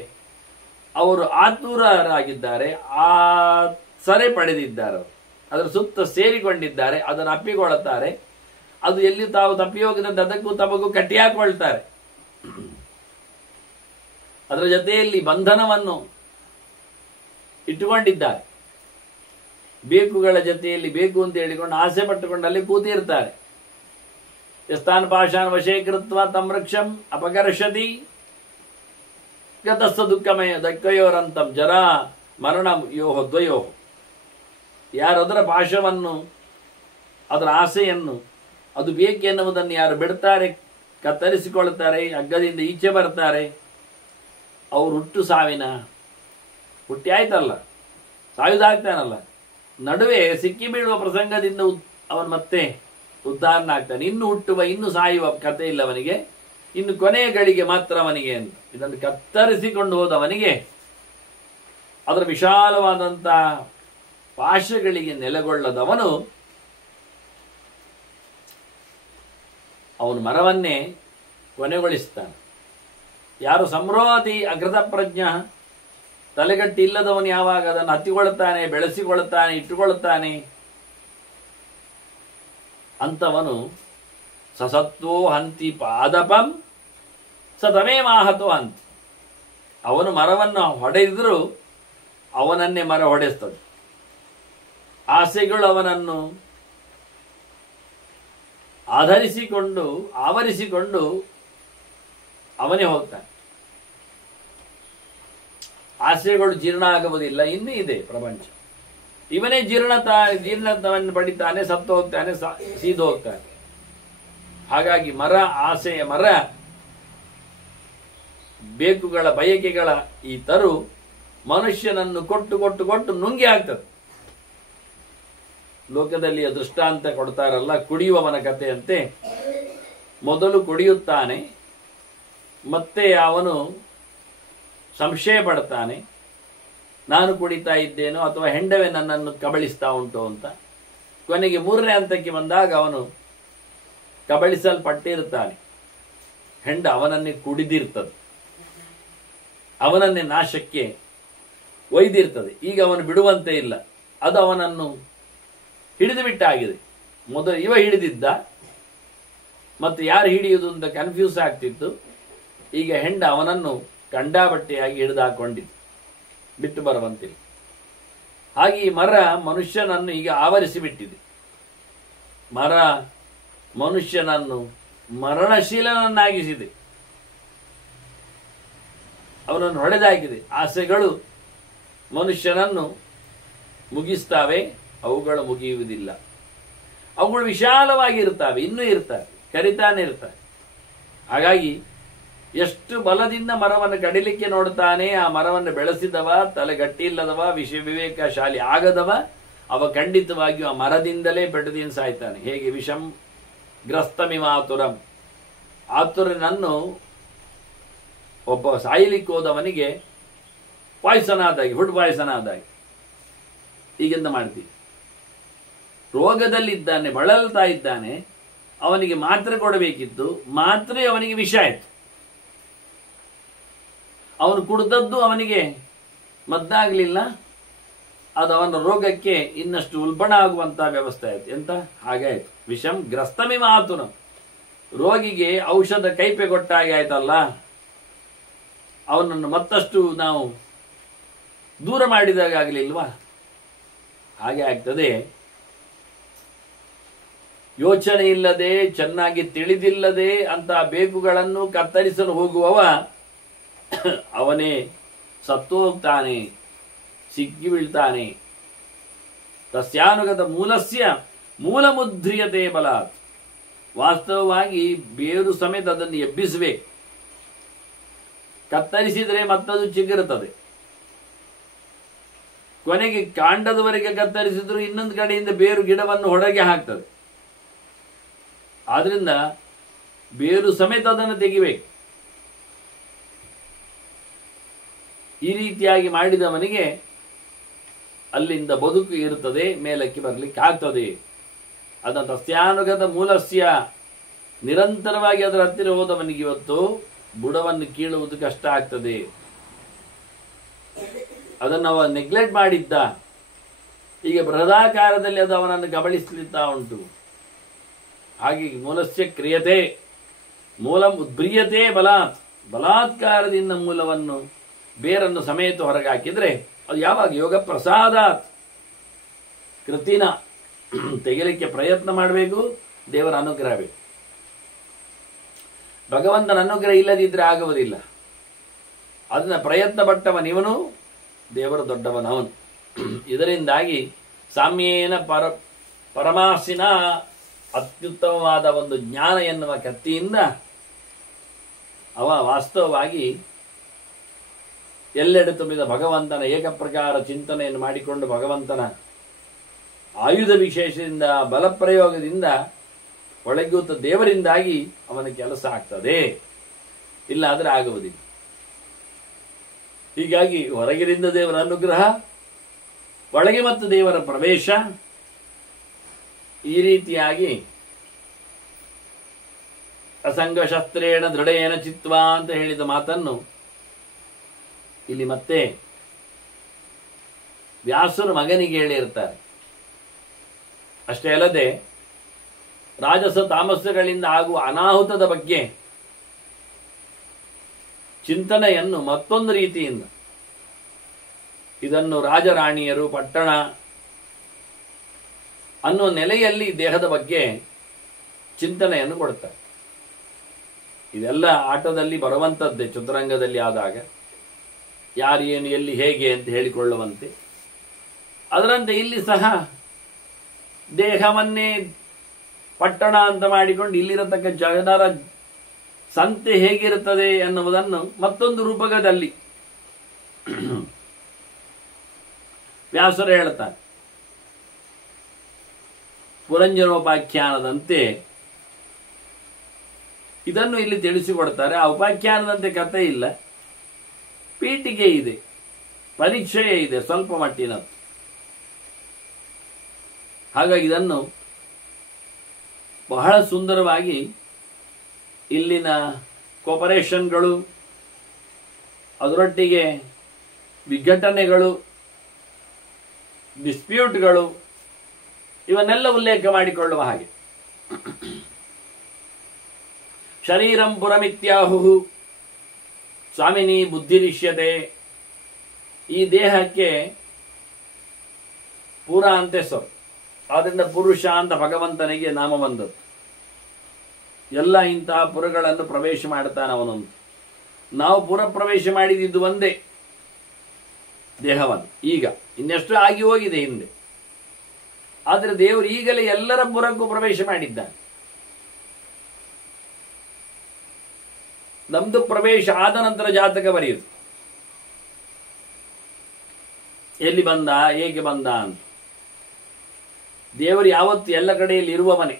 ಅವರು ಆತುರರಾಗಿದ್ದಾರೆ, ಆ ಸರೆ ಪಡೆದಿದ್ದಾರೆ, ಅದರ ಸುತ್ತ ಸೇರಿಕೊಂಡಿದ್ದಾರೆ, ಅದನ್ನು ಅಪ್ಪಿಕೊಳ್ಳುತ್ತಾರೆ. ಅದು ಎಲ್ಲಿ ತಾವು ತಪ್ಪಿ ಹೋಗಿದಂತೆ ಅದಕ್ಕೂ ತಮಗೂ ಕಟ್ಟಿ ಹಾಕೊಳ್ತಾರೆ. ಅದರ ಜೊತೆಯಲ್ಲಿ ಬಂಧನವನ್ನು ಇಟ್ಟುಕೊಂಡಿದ್ದಾರೆ. ಬೇಕುಗಳ ಜೊತೆಯಲ್ಲಿ ಬೇಕು ಅಂತ ಹೇಳಿಕೊಂಡು ಆಸೆ ಪಟ್ಟುಕೊಂಡು ಅಲ್ಲಿ ಕೂತಿರ್ತಾರೆ. ಯಸ್ತಾನ್ ಪಾಶಾನ್ ವಶೀಕೃತ್ವ ತಂ ವೃಕ್ಷಂ ಅಪಕರ್ಷತಿ ಗತಸ್ಥ ದುಃಖಮಯ ದಕ್ಕಯೋರಂತಂ ಜರಾ ಮರಣ ಯೋಹೋ ದ್ವಯೋ. ಯಾರು ಅದರ ಪಾಶವನ್ನು, ಅದರ ಆಸೆಯನ್ನು, ಅದು ಬೇಕೆನ್ನುವುದನ್ನು ಯಾರು ಬಿಡ್ತಾರೆ, ಕತ್ತರಿಸಿಕೊಳ್ಳುತ್ತಾರೆ, ಹಗ್ಗದಿಂದ ಈಚೆ ಬರ್ತಾರೆ, ಅವರು ಹುಟ್ಟು ಸಾವಿನ ಹುಟ್ಟಿ ಆಯ್ತಲ್ಲ, ಸಾಯುವುದಾಗ್ತಾನಲ್ಲ, ನಡುವೆ ಸಿಕ್ಕಿ ಬೀಳುವ ಪ್ರಸಂಗದಿಂದ ಅವನು ಮತ್ತೆ ಉದ್ಧಾರನಾಗ್ತಾನೆ. ಇನ್ನು ಹುಟ್ಟುವ, ಇನ್ನು ಸಾಯುವ ಕಥೆ ಇಲ್ಲ ಅವನಿಗೆ, ಇನ್ನು ಕೊನೆಯ ಗಳಿಗೆ ಮಾತ್ರ ಅವನಿಗೆ ಅಂತ. ಇದನ್ನು ಕತ್ತರಿಸಿಕೊಂಡು ಹೋದವನಿಗೆ ಅದರ ವಿಶಾಲವಾದಂತಹ ಪಾಶಗಳಿಗೆ ನೆಲೆಗೊಳ್ಳದವನು ಅವನು ಮರವನ್ನೇ ಕೊನೆಗೊಳಿಸ್ತಾನೆ. ಯಾರು ಸಂರೋಧಿ ಅಗ್ರತ ಪ್ರಜ್ಞ, ತಲೆಗಟ್ಟಿ ಇಲ್ಲದವನು ಯಾವಾಗ ಅದನ್ನು ಹತ್ತಿಕೊಳ್ಳುತ್ತಾನೆ, ಬೆಳೆಸಿಕೊಳ್ಳುತ್ತಾನೆ, ಇಟ್ಟುಕೊಳ್ಳುತ್ತಾನೆ, ಅಂತವನು ಸಸತ್ವೋ ಹಂತಿ ಪಾದಪಂ ಸತಮೇ ಮಾಹತೋ ಹಂತಿ. ಅವನು ಮರವನ್ನು ಹೊಡೆದಿದ್ರು ಅವನನ್ನೇ ಮರ ಹೊಡೆಸ್ತದೆ. ಆಸೆಗಳು ಅವನನ್ನು ಆವರಿಸಿಕೊಂಡು ಅವನೇ ಹೋಗ್ತಾನೆ. ಆಸೆಗಳು ಜೀರ್ಣ ಆಗುವುದಿಲ್ಲ, ಇನ್ನೂ ಇದೆ ಪ್ರಪಂಚ. ಇವನೇ ಜೀರ್ಣತವನ್ನು ಪಡಿತಾನೆ, ಸತ್ತು ಹೋಗ್ತಾನೆ, ಸೀದು ಹೋಗ್ತಾನೆ. ಹಾಗಾಗಿ ಮರ, ಆಸೆಯ ಮರ, ಬೇಕುಗಳ ಬಯಕೆಗಳ ಈ ತರು ಮನುಷ್ಯನನ್ನು ಕೊಟ್ಟು ನುಂಗಿ ಆಗ್ತದೆ. ಲೋಕದಲ್ಲಿ ದೃಷ್ಟಾಂತ ಕೊಡ್ತಾರಲ್ಲ, ಕುಡಿಯುವವನ ಕಥೆಯಂತೆ. ಮೊದಲು ಕುಡಿಯುತ್ತಾನೆ, ಮತ್ತೆ ಅವನು ಸಂಶಯ ಪಡ್ತಾನೆ, ನಾನು ಕುಡಿತಾ ಇದ್ದೇನೋ ಅಥವಾ ಹೆಂಡವೇ ನನ್ನನ್ನು ಕಬಳಿಸ್ತಾ ಉಂಟು ಅಂತ. ಕೊನೆಗೆ 3ನೇ ಹಂತಕ್ಕೆ ಬಂದಾಗ ಅವನು ಕಬಳಿಸಲ್ಪಟ್ಟಿರ್ತಾನೆ. ಹೆಂಡ ಅವನನ್ನೇ ಕುಡಿದಿರ್ತದೆ, ಅವನನ್ನೇ ನಾಶಕ್ಕೆ ಒಯ್ದಿರ್ತದೆ. ಈಗ ಅವನು ಬಿಡುವಂತೆ ಇಲ್ಲ, ಅದು ಅವನನ್ನು ಹಿಡಿದು ಬಿಟ್ಟಾಗಿದೆ. ಮೊದಲು ಇವ ಹಿಡಿದಿದ್ದ, ಮತ್ತು ಯಾರು ಹಿಡಿಯುವುದು ಅಂತ ಕನ್ಫ್ಯೂಸ್ ಆಗ್ತಿತ್ತು. ಈಗ ಹೆಂಡ ಅವನನ್ನು ಕಂಡಾಬಟ್ಟೆಯಾಗಿ ಹಿಡಿದು ಹಾಕೊಂಡಿದ್ದು, ಬಿಟ್ಟು ಬರುವಂತಿಲ್ಲ. ಹಾಗೆ ಈ ಮರ ಮನುಷ್ಯನನ್ನು ಈಗ ಆವರಿಸಿಬಿಟ್ಟಿದೆ. ಮರ ಮನುಷ್ಯನನ್ನು ಮರಣಶೀಲನನ್ನಾಗಿಸಿದೆ, ಅವನನ್ನು ಹೊಡೆದಾಕಿದೆ. ಆಸೆಗಳು ಮನುಷ್ಯನನ್ನು ಮುಗಿಸ್ತಾವೆ, ಅವುಗಳು ಮುಗಿಯುವುದಿಲ್ಲ. ಅವುಗಳು ವಿಶಾಲವಾಗಿರುತ್ತವೆ, ಇನ್ನೂ ಇರ್ತವೆ, ಕರಿತಾನೆ ಇರ್ತವೆ. ಹಾಗಾಗಿ ಎಷ್ಟು ಬಲದಿಂದ ಮರವನ್ನು ಕಡಿಲಿಕ್ಕೆ ನೋಡ್ತಾನೆ, ಆ ಮರವನ್ನು ಬೆಳೆಸಿದವ, ತಲೆಗಟ್ಟಿ ಇಲ್ಲದವ, ವಿವೇಕಶಾಲಿ ಆಗದವ, ಅವ ಖಂಡಿತವಾಗಿಯೂ ಆ ಮರದಿಂದಲೇ ಪೆಟ್ಟದಿಂದ ಸಾಯ್ತಾನೆ. ಹೇಗೆ ವಿಷಂ ಗ್ರಸ್ತಮಿಮಾತುರಂ, ಆತುರನನ್ನು ಒಬ್ಬ ಸಾಯಲಿಕ್ಕೆ ಹೋದವನಿಗೆ ಪಾಯ್ಸನ್ ಆದಾಗಿ, ಫುಡ್ ಪಾಯ್ಸನ್ ಆದಾಗಿ ಈಗೆಂತ ಮಾಡ್ತೀವಿ? ರೋಗದಲ್ಲಿದ್ದಾನೆ, ಬಳಲ್ತಾ ಇದ್ದಾನೆ, ಅವನಿಗೆ ಮಾತ್ರೆ ಕೊಡಬೇಕಿತ್ತು, ಮಾತ್ರೆ ಅವನಿಗೆ ವಿಷ ಆಯಿತು. ಅವನು ಕುಡಿದದ್ದು ಅವನಿಗೆ ಮದ್ದಾಗಲಿಲ್ಲ, ಅದು ಅವನ ರೋಗಕ್ಕೆ ಇನ್ನಷ್ಟು ಉಲ್ಬಣ ಆಗುವಂತಹ ವ್ಯವಸ್ಥೆ ಆಯಿತು. ಎಂತ ಹಾಗೆ ಆಯಿತು. ವಿಷಂ ಗ್ರಸ್ತಮಿವ ಆತುನ, ರೋಗಿಗೆ ಔಷಧ ಕೈಪೆ ಕೊಟ್ಟಾಗೆ ಆಯ್ತಲ್ಲ, ಅವನನ್ನು ಮತ್ತಷ್ಟು ನಾವು ದೂರ ಮಾಡಿದಾಗ ಆಗಲಿಲ್ವಾ? ಹಾಗೆ ಆಗ್ತದೆ. ಯೋಚನೆ ಇಲ್ಲದೆ, ಚೆನ್ನಾಗಿ ತಿಳಿದಿಲ್ಲದೆ ಅಂತ ಬೇಕುಗಳನ್ನು ಕತ್ತರಿಸಲು ಹೋಗುವವ ಅವನೇ ಸತ್ತು ಹೋಗ್ತಾನೆ, ಸಿಕ್ಕಿ ಬೀಳ್ತಾನೆ. ತಸ್ಯಾನುಗತ ಮೂಲಸ್ಯ ಮೂಲ ಮುದ್ರಿಯತೆ ಬಲಾತ್. ವಾಸ್ತವವಾಗಿ ಬೇರು ಸಮೇತ ಅದನ್ನು ಎಬ್ಬಿಸಬೇಕು. ಕತ್ತರಿಸಿದರೆ ಮತ್ತದು ಚಿಗುರುತ್ತದೆ. ಕೊನೆಗೆ ಕಾಂಡದವರೆಗೆ ಕತ್ತರಿಸಿದ್ರು ಇನ್ನೊಂದು ಕಡೆಯಿಂದ ಬೇರು ಗಿಡವನ್ನು ಹೊರಗೆ ಹಾಕ್ತದೆ. ಆದ್ರಿಂದ ಬೇರು ಸಮೇತ ಅದನ್ನು ತೆಗಿಬೇಕು. ಈ ರೀತಿಯಾಗಿ ಮಾಡಿದವನಿಗೆ ಅಲ್ಲಿಂದ ಬದುಕು ಇರುತ್ತದೆ, ಮೇಲಕ್ಕೆ ಬರಲಿಕ್ಕೆ ಆಗ್ತದೆ. ಅದನ್ನು ತಸ್ಯಾನುಗತ ಮೂಲಸ್ಯ, ನಿರಂತರವಾಗಿ ಅದರ ಹತ್ತಿರ ಹೋದವನಿಗೆ ಇವತ್ತು ಬುಡವನ್ನು ಕೀಳುವುದು ಕಷ್ಟ ಆಗ್ತದೆ. ಅದನ್ನು ಅವ ನೆಗ್ಲೆಕ್ಟ್ ಮಾಡಿದ್ದ, ಈಗ ಬೃಹದಾಕಾರದಲ್ಲಿ ಅದು ಅವನನ್ನು ಗಬಳಿಸ್ಲಿತ್ತಾ ಉಂಟು. ಹಾಗೆ ಮೂಲಸ್ಯ ಕ್ರಿಯತೆ ಮೂಲಂ ಉದ್ಭ್ರಿಯತೆ ಬಲಾತ್, ಬಲಾತ್ಕಾರದಿಂದ ಮೂಲವನ್ನು ಬೇರನ್ನು ಸಮೇತ ಹೊರಗೆ ಹಾಕಿದ್ರೆ ಅದು ಯಾವಾಗ? ಯೋಗ ಪ್ರಸಾದಾತ್, ಕೃತಿನ ತೆಗೆಯಲಿಕ್ಕೆ ಪ್ರಯತ್ನ ಮಾಡಬೇಕು, ದೇವರ ಅನುಗ್ರಹ ಬೇಕು. ಭಗವಂತನ ಅನುಗ್ರಹ ಇಲ್ಲದಿದ್ದರೆ ಆಗುವುದಿಲ್ಲ. ಅದನ್ನ ಪ್ರಯತ್ನ ಪಟ್ಟವನಿವನು, ದೇವರು ದೊಡ್ಡವನವನು. ಇದರಿಂದಾಗಿ ಸಾಮ್ಯೇನ ಪರಮಾಸಿನ ಅತ್ಯುತ್ತಮವಾದ ಒಂದು ಜ್ಞಾನ ಎನ್ನುವ ಕತ್ತಿಯಿಂದ ಅವ ವಾಸ್ತವವಾಗಿ ಎಲ್ಲೆಡೆ ತುಂಬಿದ ಭಗವಂತನ ಏಕಪ್ರಕಾರ ಚಿಂತನೆಯನ್ನು ಮಾಡಿಕೊಂಡು ಭಗವಂತನ ಆಯುಧ ವಿಶೇಷದಿಂದ ಬಲಪ್ರಯೋಗದಿಂದ ಒಳಗೂತ ದೇವರಿಂದಾಗಿ ಅವನ ಕೆಲಸ ಆಗ್ತದೆ, ಇಲ್ಲ ಆದರೆ ಆಗುವುದಿಲ್ಲ. ಹೀಗಾಗಿ ಹೊರಗಿನಿಂದ ದೇವರ ಅನುಗ್ರಹ, ಒಳಗೆ ಮತ್ತು ದೇವರ ಪ್ರವೇಶ, ಈ ರೀತಿಯಾಗಿ ಅಸಂಗಶಸ್ತ್ರೇಣ ದೃಢೇನ ಚಿತ್ವ ಅಂತ ಹೇಳಿದ ಮಾತನ್ನು ಇಲ್ಲಿ ಮತ್ತೆ ವ್ಯಾಸರು ಮಗನಿಗೆ ಹೇಳಿರ್ತಾರೆ. ಅಷ್ಟೇ ಅಲ್ಲದೆ ರಾಜಸ ತಾಮಸಗಳಿಂದ ಆಗುವ ಅನಾಹುತದ ಬಗ್ಗೆ ಚಿಂತನೆಯನ್ನು ಮತ್ತೊಂದು ರೀತಿಯಿಂದ, ಇದನ್ನು ರಾಜರಾಣಿಯರು, ಪಟ್ಟಣ ಅನ್ನೋ ನೆಲೆಯಲ್ಲಿ ದೇಹದ ಬಗ್ಗೆ ಚಿಂತನೆಯನ್ನು ಕೊಡ್ತಾರೆ. ಇದೆಲ್ಲ ಆಟದಲ್ಲಿ ಬರುವಂಥದ್ದೇ. ಚದುರಂಗದಲ್ಲಿ ಆದಾಗ ಯಾರು ಏನು ಎಲ್ಲಿ ಹೇಗೆ ಅಂತ ಹೇಳಿಕೊಳ್ಳುವಂತೆ, ಅದರಂತೆ ಇಲ್ಲಿ ಸಹ ದೇಹವನ್ನೇ ಪಟ್ಟಣ ಅಂತ ಮಾಡಿಕೊಂಡು ಇಲ್ಲಿರತಕ್ಕ ಜನರ ಸಂತೆ ಹೇಗಿರುತ್ತದೆ ಎನ್ನುವುದನ್ನು ಮತ್ತೊಂದು ರೂಪಕದಲ್ಲಿ ವ್ಯಾಸರು ಹೇಳ್ತಾರೆ. ಪುರಂಜನೋಪಾಖ್ಯಾನದಂತೆ ಇದನ್ನು ಇಲ್ಲಿ ತಿಳಿಸಿಕೊಡ್ತಾರೆ. ಆ ಉಪಾಖ್ಯಾನದಂತೆ ಕಥೆ ಇಲ್ಲ, ಪೀಠಿಗೆ ಇದೆ, ಪರೀಕ್ಷೆಯೇ ಇದೆ ಸ್ವಲ್ಪ ಮಟ್ಟಿನದ್ದು. ಹಾಗಾಗಿ ಇದನ್ನು ಬಹಳ ಸುಂದರವಾಗಿ ಇಲ್ಲಿನ ಕೋಪರೇಷನ್ಗಳು, ಅದರೊಟ್ಟಿಗೆ ವಿಘಟನೆಗಳು, ಡಿಸ್ಪ್ಯೂಟ್ಗಳು, ಇವನ್ನೆಲ್ಲ ಉಲ್ಲೇಖ ಮಾಡಿಕೊಳ್ಳುವ ಹಾಗೆ. ಶರೀರಂ ಪುರಮಿತ್ಯಾಹು ಸ್ವಾಮಿನಿ ಬುದ್ಧಿರಿಷ್ಯತೆ. ಈ ದೇಹಕ್ಕೆ ಪುರ ಅಂತ ಹೆಸರು, ಆದ್ದರಿಂದ ಪುರುಷ ಅಂತ ಭಗವಂತನಿಗೆ ನಾಮ ಬಂದದ್ದು. ಎಲ್ಲ ಇಂತಹ ಪುರಗಳನ್ನು ಪ್ರವೇಶ ಮಾಡ್ತಾನೆ ಅವನೊಂದು. ನಾವು ಪುರ ಪ್ರವೇಶ ಮಾಡಿದ್ದು ಒಂದೇ ದೇಹವನ್ನು, ಈಗ ಇನ್ನೆಷ್ಟು ಆಗಿ ಹೋಗಿದೆ ಹಿಂದೆ. ಆದರೆ ದೇವರು ಈಗಲೇ ಎಲ್ಲರ ಪುರಕ್ಕೂ ಪ್ರವೇಶ ಮಾಡಿದ್ದಾನೆ. ನಮ್ದು ಪ್ರವೇಶ ಆದ ನಂತರ ಜಾತಕ ಬರೆಯುವುದು, ಎಲ್ಲಿ ಬಂದ, ಹೇಗೆ ಬಂದ ಅಂತ. ದೇವರು ಯಾವತ್ತು ಎಲ್ಲ ಕಡೆಯಲ್ಲಿ ಇರುವವನೇ,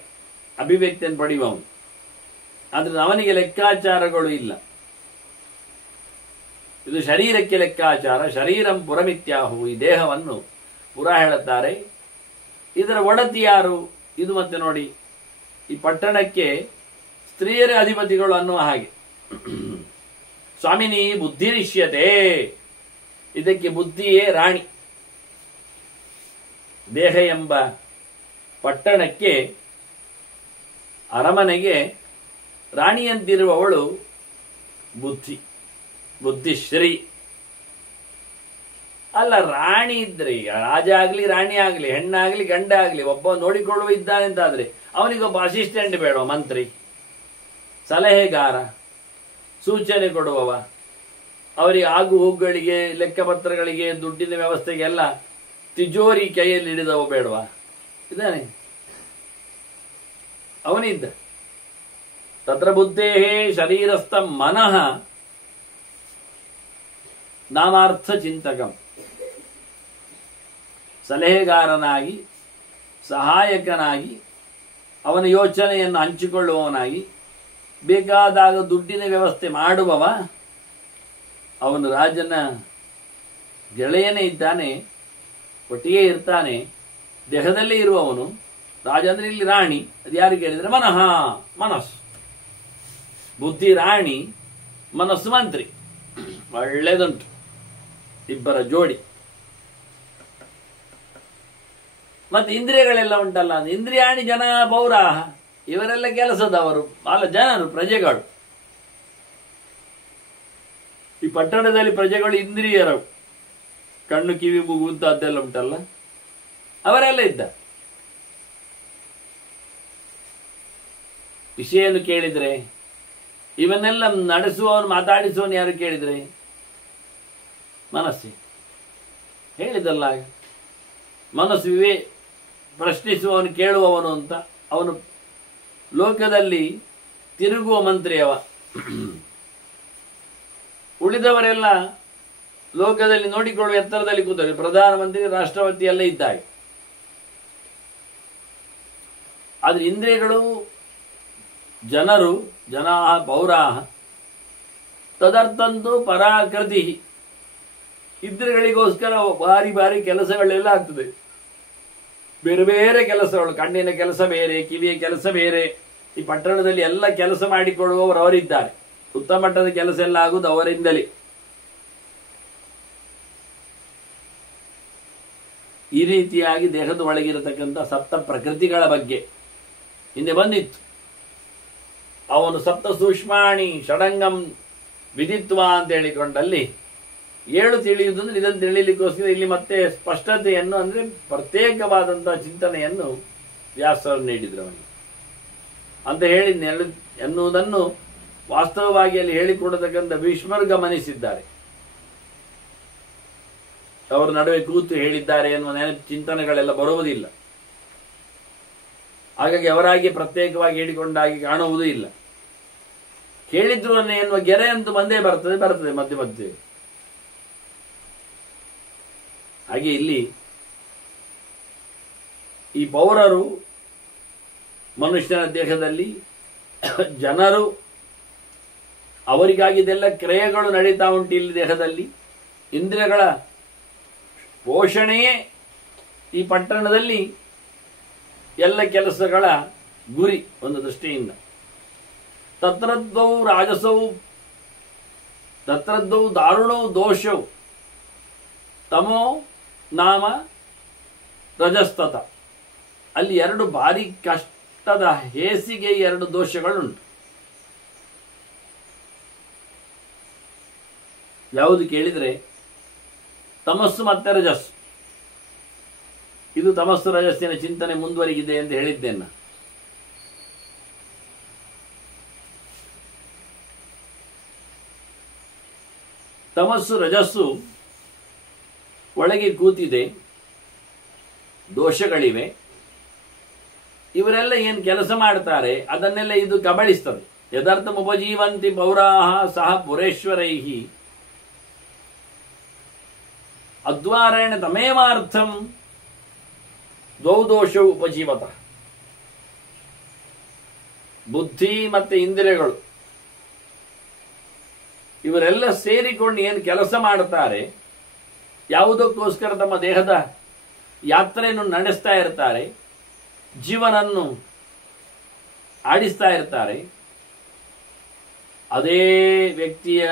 ಅಭಿವ್ಯಕ್ತಿಯನ್ನು ಪಡೆಯುವವನು. ಆದ್ರೆ ಅವನಿಗೆ ಲೆಕ್ಕಾಚಾರಗಳು ಇಲ್ಲ. ಇದು ಶರೀರಕ್ಕೆ ಲೆಕ್ಕಾಚಾರ. ಶರೀರಂ ಪುರಮಿತ್ಯಾಹು, ಈ ದೇಹವನ್ನು ಪುರ ಹೇಳುತ್ತಾರೆ. ಇದರ ಒಡತಿ ಯಾರು? ಇದು ಮತ್ತೆ ನೋಡಿ, ಈ ಪಟ್ಟಣಕ್ಕೆ ಸ್ತ್ರೀಯರೇ ಅಧಿಪತಿಗಳು ಅನ್ನುವ ಹಾಗೆ. ಸ್ವಾಮಿನಿ ಬುದ್ಧಿರಿಷ್ಯತೆ, ಇದಕ್ಕೆ ಬುದ್ಧಿಯೇ ರಾಣಿ. ದೇಹ ಎಂಬ ಪಟ್ಟಣಕ್ಕೆ, ಅರಮನೆಗೆ ರಾಣಿಯಂತಿರುವವಳು ಬುದ್ಧಿ, ಬುದ್ಧಿಶ್ರೀ. ಅಲ್ಲ, ರಾಣಿ ಇದ್ರೆ, ಈಗ ರಾಜ ಆಗ್ಲಿ ರಾಣಿ ಆಗ್ಲಿ, ಹೆಣ್ಣಾಗ್ಲಿ ಗಂಡ ಆಗ್ಲಿ, ಒಬ್ಬ ನೋಡಿಕೊಳ್ಳುವ ಇದ್ದಾನೆ ಅಂತಾದ್ರೆ ಅವನಿಗೊಬ್ಬ ಅಸಿಸ್ಟೆಂಟ್ ಬೇಡ, ಮಂತ್ರಿ, ಸಲಹೆಗಾರ, ಸೂಚನೆ ಕೊಡುವವ, ಅವರಿಗೆ ಆಗು ಹೋಗುಗಳಿಗೆ, ಲೆಕ್ಕಪತ್ರಗಳಿಗೆ, ದುಡ್ಡಿನ ವ್ಯವಸ್ಥೆಗೆಲ್ಲ ತಿಜೋರಿ ಕೈಯಲ್ಲಿ ಹಿಡಿದವ ಬೇಡವಾ? ಇದ್ದಾನೆ, ಅವನಿದ್ದ. ತತ್ರ ಬುದ್ಧೇಹೇ ಶರೀರಸ್ಥ ಮನಃ ನಾಮಾರ್ಥ ಚಿಂತಕಂ. ಸಲಹೆಗಾರನಾಗಿ, ಸಹಾಯಕನಾಗಿ, ಅವನ ಯೋಚನೆಯನ್ನು ಹಂಚಿಕೊಳ್ಳುವವನಾಗಿ, ಬೇಕಾದಾಗ ದುಡ್ಡಿನ ವ್ಯವಸ್ಥೆ ಮಾಡುವವ, ಅವನು ರಾಜನ ಗೆಳೆಯನೇ ಇದ್ದಾನೆ, ಒಟ್ಟಿಗೆ ಇರ್ತಾನೆ, ದೇಹದಲ್ಲೇ ಇರುವವನು. ರಾಜ ಅಂದ್ರೆ ಇಲ್ಲಿ ರಾಣಿ. ಅದು ಯಾರು ಕೇಳಿದ್ರೆ ಮನಃ, ಮನಸ್ಸು. ಬುದ್ಧಿ ರಾಣಿ, ಮನಸ್ಸು ಮಂತ್ರಿ. ಒಳ್ಳೆದುಂಟು ಇಬ್ಬರ ಜೋಡಿ. ಮತ್ತೆ ಇಂದ್ರಿಯಗಳೆಲ್ಲ ಉಂಟಲ್ಲ, ಇಂದ್ರಿಯಾಣಿ ಜನ ಪೌರಾಹ, ಇವರೆಲ್ಲ ಕೆಲಸದವರು, ಅಲ್ಲ ಜನರು, ಪ್ರಜೆಗಳು. ಈ ಪಟ್ಟಣದಲ್ಲಿ ಪ್ರಜೆಗಳು ಇಂದ್ರಿಯರು, ಕಣ್ಣು ಕಿವಿ ಮೂಗು ಅದೆಲ್ಲ ಉಂಟಲ್ಲ, ಅವರೆಲ್ಲ ಇದ್ದ. ವಿಷಯನ್ನು ಕೇಳಿದ್ರೆ, ಇವನ್ನೆಲ್ಲ ನಡೆಸುವವನು, ಮಾತಾಡಿಸುವವನು ಯಾರು ಕೇಳಿದ್ರೆ ಮನಸ್ಸು. ಹೇಳಿದಲ್ಲ, ಮನಸ್ಸುವೇ ಪ್ರಶ್ನಿಸುವವನು, ಕೇಳುವವನು ಅಂತ. ಅವನು ಲೋಕದಲ್ಲಿ ತಿರುಗುವ ಮಂತ್ರಿಯವ. ಉಳಿದವರೆಲ್ಲ ಲೋಕದಲ್ಲಿ ನೋಡಿಕೊಳ್ಳುವ ಎತ್ತರದಲ್ಲಿ ಕೂತವೆ. ಪ್ರಧಾನಮಂತ್ರಿ, ರಾಷ್ಟ್ರಪತಿ ಎಲ್ಲ ಇದ್ದಾಗೆ. ಆದ್ರೆ ಇಂದ್ರಿಯಗಳು ಜನರು, ಜನಾಹ ಪೌರಾಹ ತದರ್ಥಂತೂ ಪರಾಕೃತಿ. ಇಂದ್ರಿಯಗಳಿಗೋಸ್ಕರ ಭಾರಿ ಭಾರಿ ಕೆಲಸಗಳೆಲ್ಲ ಆಗ್ತದೆ. ಬೇರೆ ಬೇರೆ ಕೆಲಸಗಳು, ಕಣ್ಣಿನ ಕೆಲಸ ಬೇರೆ, ಕಿವಿಯ ಕೆಲಸ ಬೇರೆ. ಈ ಪಟ್ಟಣದಲ್ಲಿ ಎಲ್ಲ ಕೆಲಸ ಮಾಡಿಕೊಳ್ಳುವವರು ಅವರಿದ್ದಾರೆ. ಉತ್ತಮ ಮಟ್ಟದ ಕೆಲಸ ಎಲ್ಲ ಆಗುವುದು ಅವರಿಂದಲೇ. ಈ ರೀತಿಯಾಗಿ ದೇಹದ ಒಳಗಿರತಕ್ಕಂಥ ಸಪ್ತ ಪ್ರಕೃತಿಗಳ ಬಗ್ಗೆ ಹಿಂದೆ ಬಂದಿತ್ತು. ಅವನು ಸಪ್ತ ಸೂಕ್ಷ್ಮಾಣಿ ಷಡಂಗಂ ವಿದಿತ್ವ ಅಂತ ಹೇಳಿಕೊಂಡಲ್ಲಿ 7 ತಿಳಿಯುವುದು ಅಂದ್ರೆ ಇದನ್ನು ತಿಳಿಯಲಿಕ್ಕೋಸ್ಕರ ಇಲ್ಲಿ ಮತ್ತೆ ಸ್ಪಷ್ಟತೆಯನ್ನು, ಅಂದ್ರೆ ಪ್ರತ್ಯೇಕವಾದಂತಹ ಚಿಂತನೆಯನ್ನು ವ್ಯಾಸರು ನೀಡಿದ್ರು ಅವನಿಗೆ ಅಂತ ಹೇಳಿ ಎನ್ನುವುದನ್ನು ವಾಸ್ತವವಾಗಿ ಅಲ್ಲಿ ಹೇಳಿಕೊಡತಕ್ಕಂಥ ಭೀಷ್ಮರು ಗಮನಿಸಿದ್ದಾರೆ. ಅವರ ನಡುವೆ ಕೂತು ಹೇಳಿದ್ದಾರೆ ಎನ್ನುವ ಚಿಂತನೆಗಳೆಲ್ಲ ಬರುವುದಿಲ್ಲ. ಹಾಗಾಗಿ ಅವರಾಗಿ ಪ್ರತ್ಯೇಕವಾಗಿ ಹೇಳಿಕೊಂಡಾಗಿ ಕಾಣುವುದೂ ಇಲ್ಲ. ಕೇಳಿದ್ರು ಎನ್ನುವ ಗೆರೆ ಅಂತೂ ಬಂದೇ ಬರ್ತದೆ ಮಧ್ಯೆ ಮಧ್ಯೆ. ಹಾಗೆ ಇಲ್ಲಿ ಈ ಪೌರರು, ಮನುಷ್ಯನ ದೇಹದಲ್ಲಿ ಜನರು, ಅವರಿಗಾಗಿದೆಲ್ಲ ಕ್ರಿಯೆಗಳು ನಡೀತಾ ಉಂಟು. ಇಲ್ಲಿ ದೇಹದಲ್ಲಿ ಇಂದ್ರಿಯಗಳ ಪೋಷಣೆಯೇ ಈ ಪಟ್ಟಣದಲ್ಲಿ ಎಲ್ಲ ಕೆಲಸಗಳ ಗುರಿ ಒಂದು ದೃಷ್ಟಿಯಿಂದ. ತತ್ರದ್ವೌ ರಾಜಸೌ ತತ್ರದ್ವೌ ದಾರುಣೌ ದೋಷೌ ತಮೋ ನಾಮ ರಜಸ್ತತ. ಅಲ್ಲಿ 2 ಭಾರಿ ಕಷ್ಟದ ಹೇಸಿಗೆ 2 ದೋಷಗಳುಂಟು. ಯಾವುದು ಕೇಳಿದ್ರೆ ತಮಸ್ಸು ಮತ್ತೆ ರಜಸ್ಸು. ಇದು ತಮಸ್ಸು ರಜಸ್ಸಿನ ಚಿಂತನೆ ಮುಂದುವರಿಗಿದೆ ಎಂದು ಹೇಳಿದ್ದೇನೆ. ತಮಸ್ಸು ರಜಸ್ಸು ಒಳಗೆ ಕೂತಿದೆ, ದೋಷಗಳಿವೆ. ಇವರೆಲ್ಲ ಏನು ಕೆಲಸ ಮಾಡ್ತಾರೆ ಅದನ್ನೆಲ್ಲ ಇದು ಕಬಳಿಸ್ತದೆ. ಯದಾರ್ಥಂ ಉಪಜೀವಂತಿ ಪೌರಾಹ ಸಹ ಪುರೇಶ್ವರೈಹಿ ಅದ್ವಾರೇಣ ತಮೇವಾರ್ಥಂ ದ್ವೌ ದೋಷೌ ಉಪಜೀವತ. ಬುದ್ಧಿ ಮತ್ತೆ ಇಂದ್ರಿಯಗಳು ಇವರೆಲ್ಲ ಸೇರಿಕೊಂಡು ಏನು ಕೆಲಸ ಮಾಡುತ್ತಾರೆ, ಯಾವುದಕ್ಕೋಸ್ಕರ ತಮ್ಮ ದೇಹದ ಯಾತ್ರೆಯನ್ನು ನಡೆಸ್ತಾ ಇರ್ತಾರೆ, ಜೀವನನ್ನು ಆಡಿಸ್ತಾ ಇರ್ತಾರೆ, ಅದೇ ವ್ಯಕ್ತಿಯ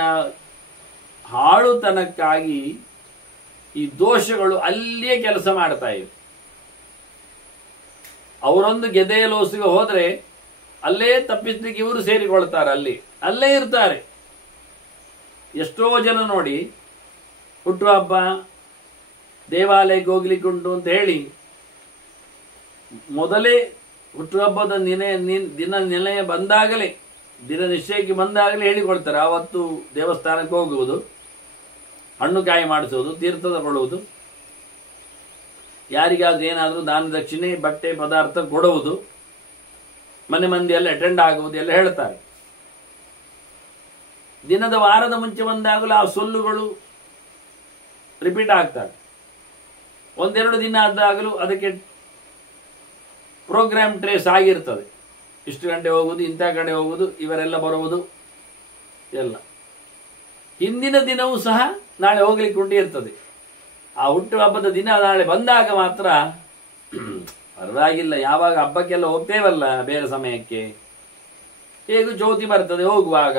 ಹಾಳುತನಕ್ಕಾಗಿ ಈ ದೋಷಗಳು ಅಲ್ಲಿಯೇ ಕೆಲಸ ಮಾಡ್ತಾ ಇವೆ. ಅವರೊಂದು ಗೆದೆಯ ಲೋಸಿಗೆ ಹೋದ್ರೆ ಅಲ್ಲೇ ತಪ್ಪಿಸ್ಲಿಕ್ಕೆ ಇವರು ಸೇರಿಕೊಳ್ತಾರೆ, ಅಲ್ಲೇ ಇರ್ತಾರೆ. ಎಷ್ಟೋ ಜನ ನೋಡಿ ಹುಟ್ಟುಹಬ್ಬ ದೇವಾಲಯಕ್ಕೆ ಹೋಗ್ಲಿಕ್ಕೆ ಉಂಟು ಅಂತ ಹೇಳಿ ಮೊದಲೇ ಹುಟ್ಟುಹಬ್ಬದ ದಿನ ನಿಲಯ ಬಂದಾಗಲೇ, ದಿನ ನಿಶ್ಚಯಕ್ಕೆ ಬಂದಾಗಲೇ ಹೇಳಿಕೊಳ್ತಾರೆ. ಆವತ್ತು ದೇವಸ್ಥಾನಕ್ಕೆ ಹೋಗುವುದು, ಹಣ್ಣು ಕಾಯಿ ಮಾಡಿಸೋದು, ತೀರ್ಥ ತಗೊಳ್ಳುವುದು, ಯಾರಿಗಾದ್ರೂ ಏನಾದರೂ ದಾನ ದಕ್ಷಿಣೆ ಬಟ್ಟೆ ಪದಾರ್ಥ ಕೊಡುವುದು, ಮನೆ ಮಂದಿಯೆಲ್ಲ ಅಟೆಂಡ್ ಆಗುವುದು ಎಲ್ಲ ಹೇಳ್ತಾರೆ. ದಿನದ ವಾರದ ಮುಂಚೆ ಬಂದಾಗಲೂ ಆ ಸೊಲ್ಲುಗಳು ರಿಪೀಟ್ ಆಗ್ತವೆ. ಒಂದೆರಡು ದಿನ ಆದಾಗಲೂ ಅದಕ್ಕೆ ಪ್ರೋಗ್ರಾಮ್ ಟ್ರೇಸ್ ಆಗಿರ್ತದೆ. ಇಷ್ಟು ಗಂಟೆ ಹೋಗುವುದು, ಇಂಥ ಕಡೆ ಹೋಗುವುದು, ಇವರೆಲ್ಲ ಬರುವುದು ಎಲ್ಲ. ಹಿಂದಿನ ದಿನವೂ ಸಹ ನಾಳೆ ಹೋಗ್ಲಿಕ್ಕೆ ಉಂಟು ಇರ್ತದೆ. ಆ ಹುಟ್ಟುಹಬ್ಬದ ದಿನ ನಾಳೆ ಬಂದಾಗ ಮಾತ್ರ ಪರವಾಗಿಲ್ಲ, ಯಾವಾಗ ಹಬ್ಬಕ್ಕೆಲ್ಲ ಹೋಗ್ತೇವಲ್ಲ ಬೇರೆ ಸಮಯಕ್ಕೆ, ಹೇಗೂ ಜ್ಯೋತಿ ಬರ್ತದೆ ಹೋಗುವಾಗ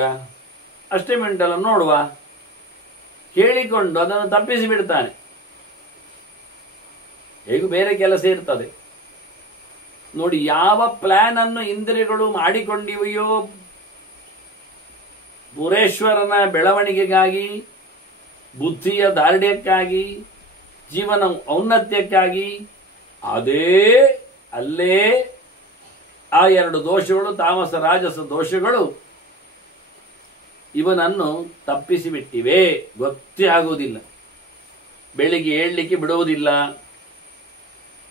ಅಷ್ಟೇ ಮಿನಿಟಲ್ಲ ನೋಡುವ ಹೇಳಿಕೊಂಡು ಅದನ್ನು ತಪ್ಪಿಸಿ ಬಿಡ್ತಾನೆ. ಹೇಗೂ ಬೇರೆ ಕೆಲಸ ಇರ್ತದೆ ನೋಡಿ. ಯಾವ ಪ್ಲಾನ್ ಅನ್ನು ಇಂದ್ರಿಯಗಳು ಮಾಡಿಕೊಂಡಿವೆಯೋ ಪುರೇಶ್ವರನ ಬೆಳವಣಿಗೆಗಾಗಿ, ಬುದ್ಧಿಯ ದಾರ್ಢ್ಯಕ್ಕಾಗಿ, ಜೀವನ ಔನ್ನತ್ಯಕ್ಕಾಗಿ, ಅಲ್ಲೇ ಆ ಎರಡು ದೋಷಗಳು, ತಾಮಸ ರಾಜಸ ದೋಷಗಳು ಇವನನ್ನು ತಪ್ಪಿಸಿಬಿಟ್ಟಿವೆ. ಗೊತ್ತೇ ಆಗುವುದಿಲ್ಲ. ಬೆಳಿಗ್ಗೆ ಏಳಲಿಕ್ಕೆ ಬಿಡುವುದಿಲ್ಲ,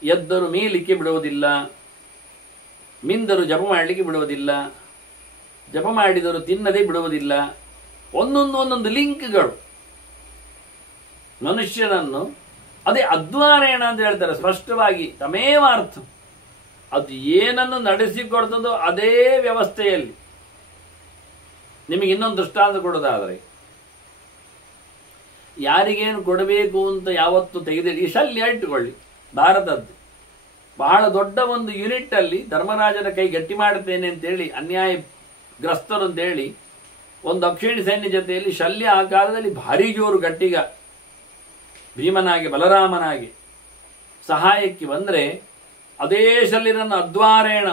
ಎದ್ದರು ಮೀಲಿಕ್ಕೆ ಬಿಡುವುದಿಲ್ಲ, ಮಿಂದರು ಜಪ ಮಾಡಲಿಕ್ಕೆ ಬಿಡುವುದಿಲ್ಲ, ಜಪ ಮಾಡಿದರು ತಿನ್ನದೇ ಬಿಡುವುದಿಲ್ಲ. ಒಂದೊಂದು ಲಿಂಕ್ಗಳು ಮನುಷ್ಯನನ್ನು, ಅದೇ ಅದ್ವಾರೇಣ ಅಂತ ಹೇಳ್ತಾರೆ ಸ್ಪಷ್ಟವಾಗಿ, ತಮೇವ ಅರ್ಥ. ಅದು ಏನನ್ನು ನಡೆಸಿಕೊಡ್ತದೋ ಅದೇ ವ್ಯವಸ್ಥೆಯಲ್ಲಿ. ನಿಮಗೆ ಇನ್ನೊಂದು ದೃಷ್ಟಾಂತ ಕೊಡೋದಾದರೆ, ಯಾರಿಗೇನು ಕೊಡಬೇಕು ಅಂತ ಯಾವತ್ತು ತೆಗೆದಿಡಿ, ಶಲ್ಯ ಇಟ್ಟುಕೊಳ್ಳಿ, ಭಾರತದ್ದು ಬಹಳ ದೊಡ್ಡ ಒಂದು ಯೂನಿಟ್ ಅಲ್ಲಿ ಧರ್ಮರಾಜನ ಕೈ ಗಟ್ಟಿ ಮಾಡುತ್ತೇನೆ ಅಂತೇಳಿ, ಅನ್ಯಾಯಗ್ರಸ್ತರು ಅಂತೇಳಿ ಒಂದು ಅಕ್ಷಿಣಿ ಸೈನ್ಯ ಜೊತೆಯಲ್ಲಿ ಶಲ್ಯ ಆ ಕಾಲದಲ್ಲಿ ಭಾರಿ ಜೋರು ಗಟ್ಟಿಗ ಭೀಮನಾಗಿ ಬಲರಾಮನಾಗಿ ಸಹಾಯಕ್ಕೆ ಬಂದರೆ, ಅದೇ ಶಲ್ಯರನ್ನು ಅದ್ವಾರೇಣ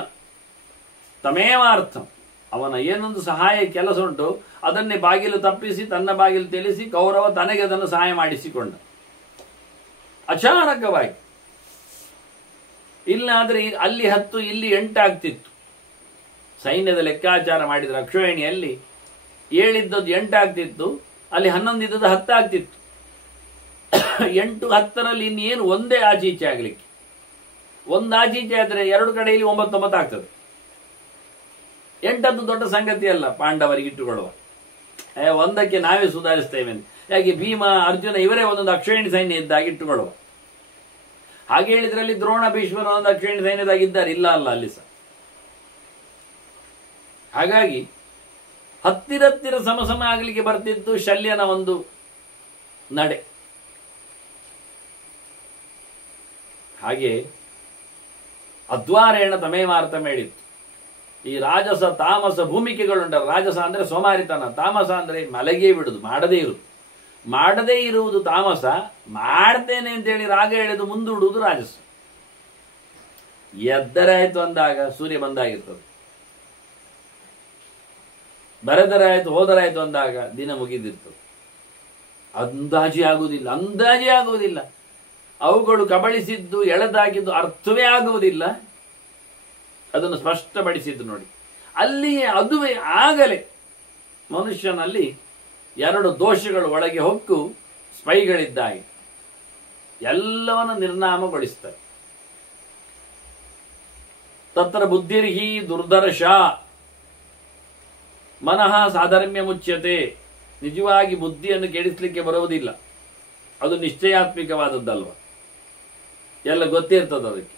ತಮೇವಾರ್ಥ, ಅವನ ಏನೊಂದು ಸಹಾಯ ಕೆಲಸ ಉಂಟು ಅದನ್ನೇ ಬಾಗಿಲು ತಪ್ಪಿಸಿ ತನ್ನ ಬಾಗಿಲು ತಿಳಿಸಿ ಕೌರವ ತನಗೆ ಅದನ್ನು ಸಹಾಯ ಮಾಡಿಸಿಕೊಂಡ ಅಚಾನಕವಾಗಿ. ಇಲ್ಲಾದ್ರೆ ಅಲ್ಲಿ 10 ಇಲ್ಲಿ 8 ಆಗ್ತಿತ್ತು. ಸೈನ್ಯದ ಲೆಕ್ಕಾಚಾರ ಮಾಡಿದ್ರೆ ಅಕ್ಷೋಹಿಣಿಯಲ್ಲಿ 7 ಇದ್ದದ್ದು 8 ಆಗ್ತಿತ್ತು, ಅಲ್ಲಿ 11 ಇದ್ದದ್ದು 10 ಆಗ್ತಿತ್ತು. 8 10ರಲ್ಲಿ ಇನ್ನೇನು ಒಂದೇ ಆಚೀಚೆ ಆಗ್ಲಿಕ್ಕೆ, ಒಂದು ಆಚೀಚೆ ಆದ್ರೆ 2 ಕಡೆಯಲ್ಲಿ 9 9 ಆಗ್ತದೆ. 8 ದೊಡ್ಡ ಸಂಗತಿ ಅಲ್ಲ ಪಾಂಡವರಿಗೆ ಇಟ್ಟುಕೊಳ್ಳುವ. ಒಂದಕ್ಕೆ ನಾವೇ ಸುಧಾರಿಸ್ತೇವೆ ಅಂತ. ಯಾಕೆ ಭೀಮ ಅರ್ಜುನ ಇವರೇ ಒಂದೊಂದು ಅಕ್ಷೋಹಿಣಿ ಸೈನ್ಯ ಇದ್ದಾಗ ಇಟ್ಟುಕೊಳ್ಳುವ. ಹಾಗೆ ಹೇಳಿದ್ರಲ್ಲಿ ದ್ರೋಣ ಭೀಷ್ಮರ ಒಂದು ಅಕ್ಷೋಹಿಣಿ ಸೈನ್ಯದಾಗಿದ್ದಾರೆ, ಇಲ್ಲ ಅಲ್ಲ ಅಲ್ಲಿ ಸಹ. ಹಾಗಾಗಿ ಹತ್ತಿರ ಸಮ ಆಗಲಿಕ್ಕೆ ಬರ್ತಿತ್ತು ಶಲ್ಯನ ಒಂದು ನಡೆ. ಹಾಗೆ ಅದ್ವಾರೇಣ ತಮೇವಾರ್ಥ ಹೇಳಿತ್ತು. ಈ ರಾಜಸ ತಾಮಸ ಭೂಮಿಕೆಗಳುಂಟಲ್ಲ, ರಾಜಸ ಅಂದ್ರೆ ಸೋಮಾರಿತನ, ತಾಮಸ ಅಂದ್ರೆ ಮಲಗೇ ಬಿಡುದು, ಮಾಡದೇ ಇರುವುದು ತಾಮಸ, ಮಾಡ್ತೇನೆ ಅಂತೇಳಿ ರಾಗ ಎಳೆದು ಮುಂದೂಡುವುದು ರಾಜಸ. ಎದ್ದರಾಯ್ತು ಅಂದಾಗ ಸೂರ್ಯ ಬಂದಾಗಿರ್ತದೆ, ಬರೆದರಾಯ್ತು ಹೋದರಾಯ್ತು ಅಂದಾಗ ದಿನ ಮುಗಿದಿರ್ತದೆ. ಅಂದಾಜಿ ಆಗುವುದಿಲ್ಲ. ಅವುಗಳು ಕಬಳಿಸಿದ್ದು ಎಳೆದಾಗಿದ್ದು ಅರ್ಥವೇ ಆಗುವುದಿಲ್ಲ. ಅದನ್ನು ಸ್ಪಷ್ಟಪಡಿಸಿದ್ದು ನೋಡಿ. ಅಲ್ಲಿಯೇ ಅದುವೇ ಆಗಲೇ ಮನುಷ್ಯನಲ್ಲಿ 2 ದೋಷಗಳು ಒಳಗೆ ಹೊಕ್ಕು ಸ್ಪೈಗಳಿದ್ದಾಗಿ ಎಲ್ಲವನ್ನು ನಿರ್ನಾಮಗೊಳಿಸ್ತಾರೆ. ತತ್ರ ಬುದ್ಧಿರ್ಹಿ ದುರ್ದರ್ಶ ಮನಃ ಸಾಧರ್ಮ್ಯ ಮುಚ್ಯತೆ. ನಿಜವಾಗಿ ಬುದ್ಧಿಯನ್ನು ಕೆಡಿಸಲಿಕ್ಕೆ ಬರುವುದಿಲ್ಲ, ಅದು ನಿಶ್ಚಯಾತ್ಮಿಕವಾದದ್ದಲ್ವ, ಎಲ್ಲ ಗೊತ್ತಿರ್ತದೆ ಅದಕ್ಕೆ.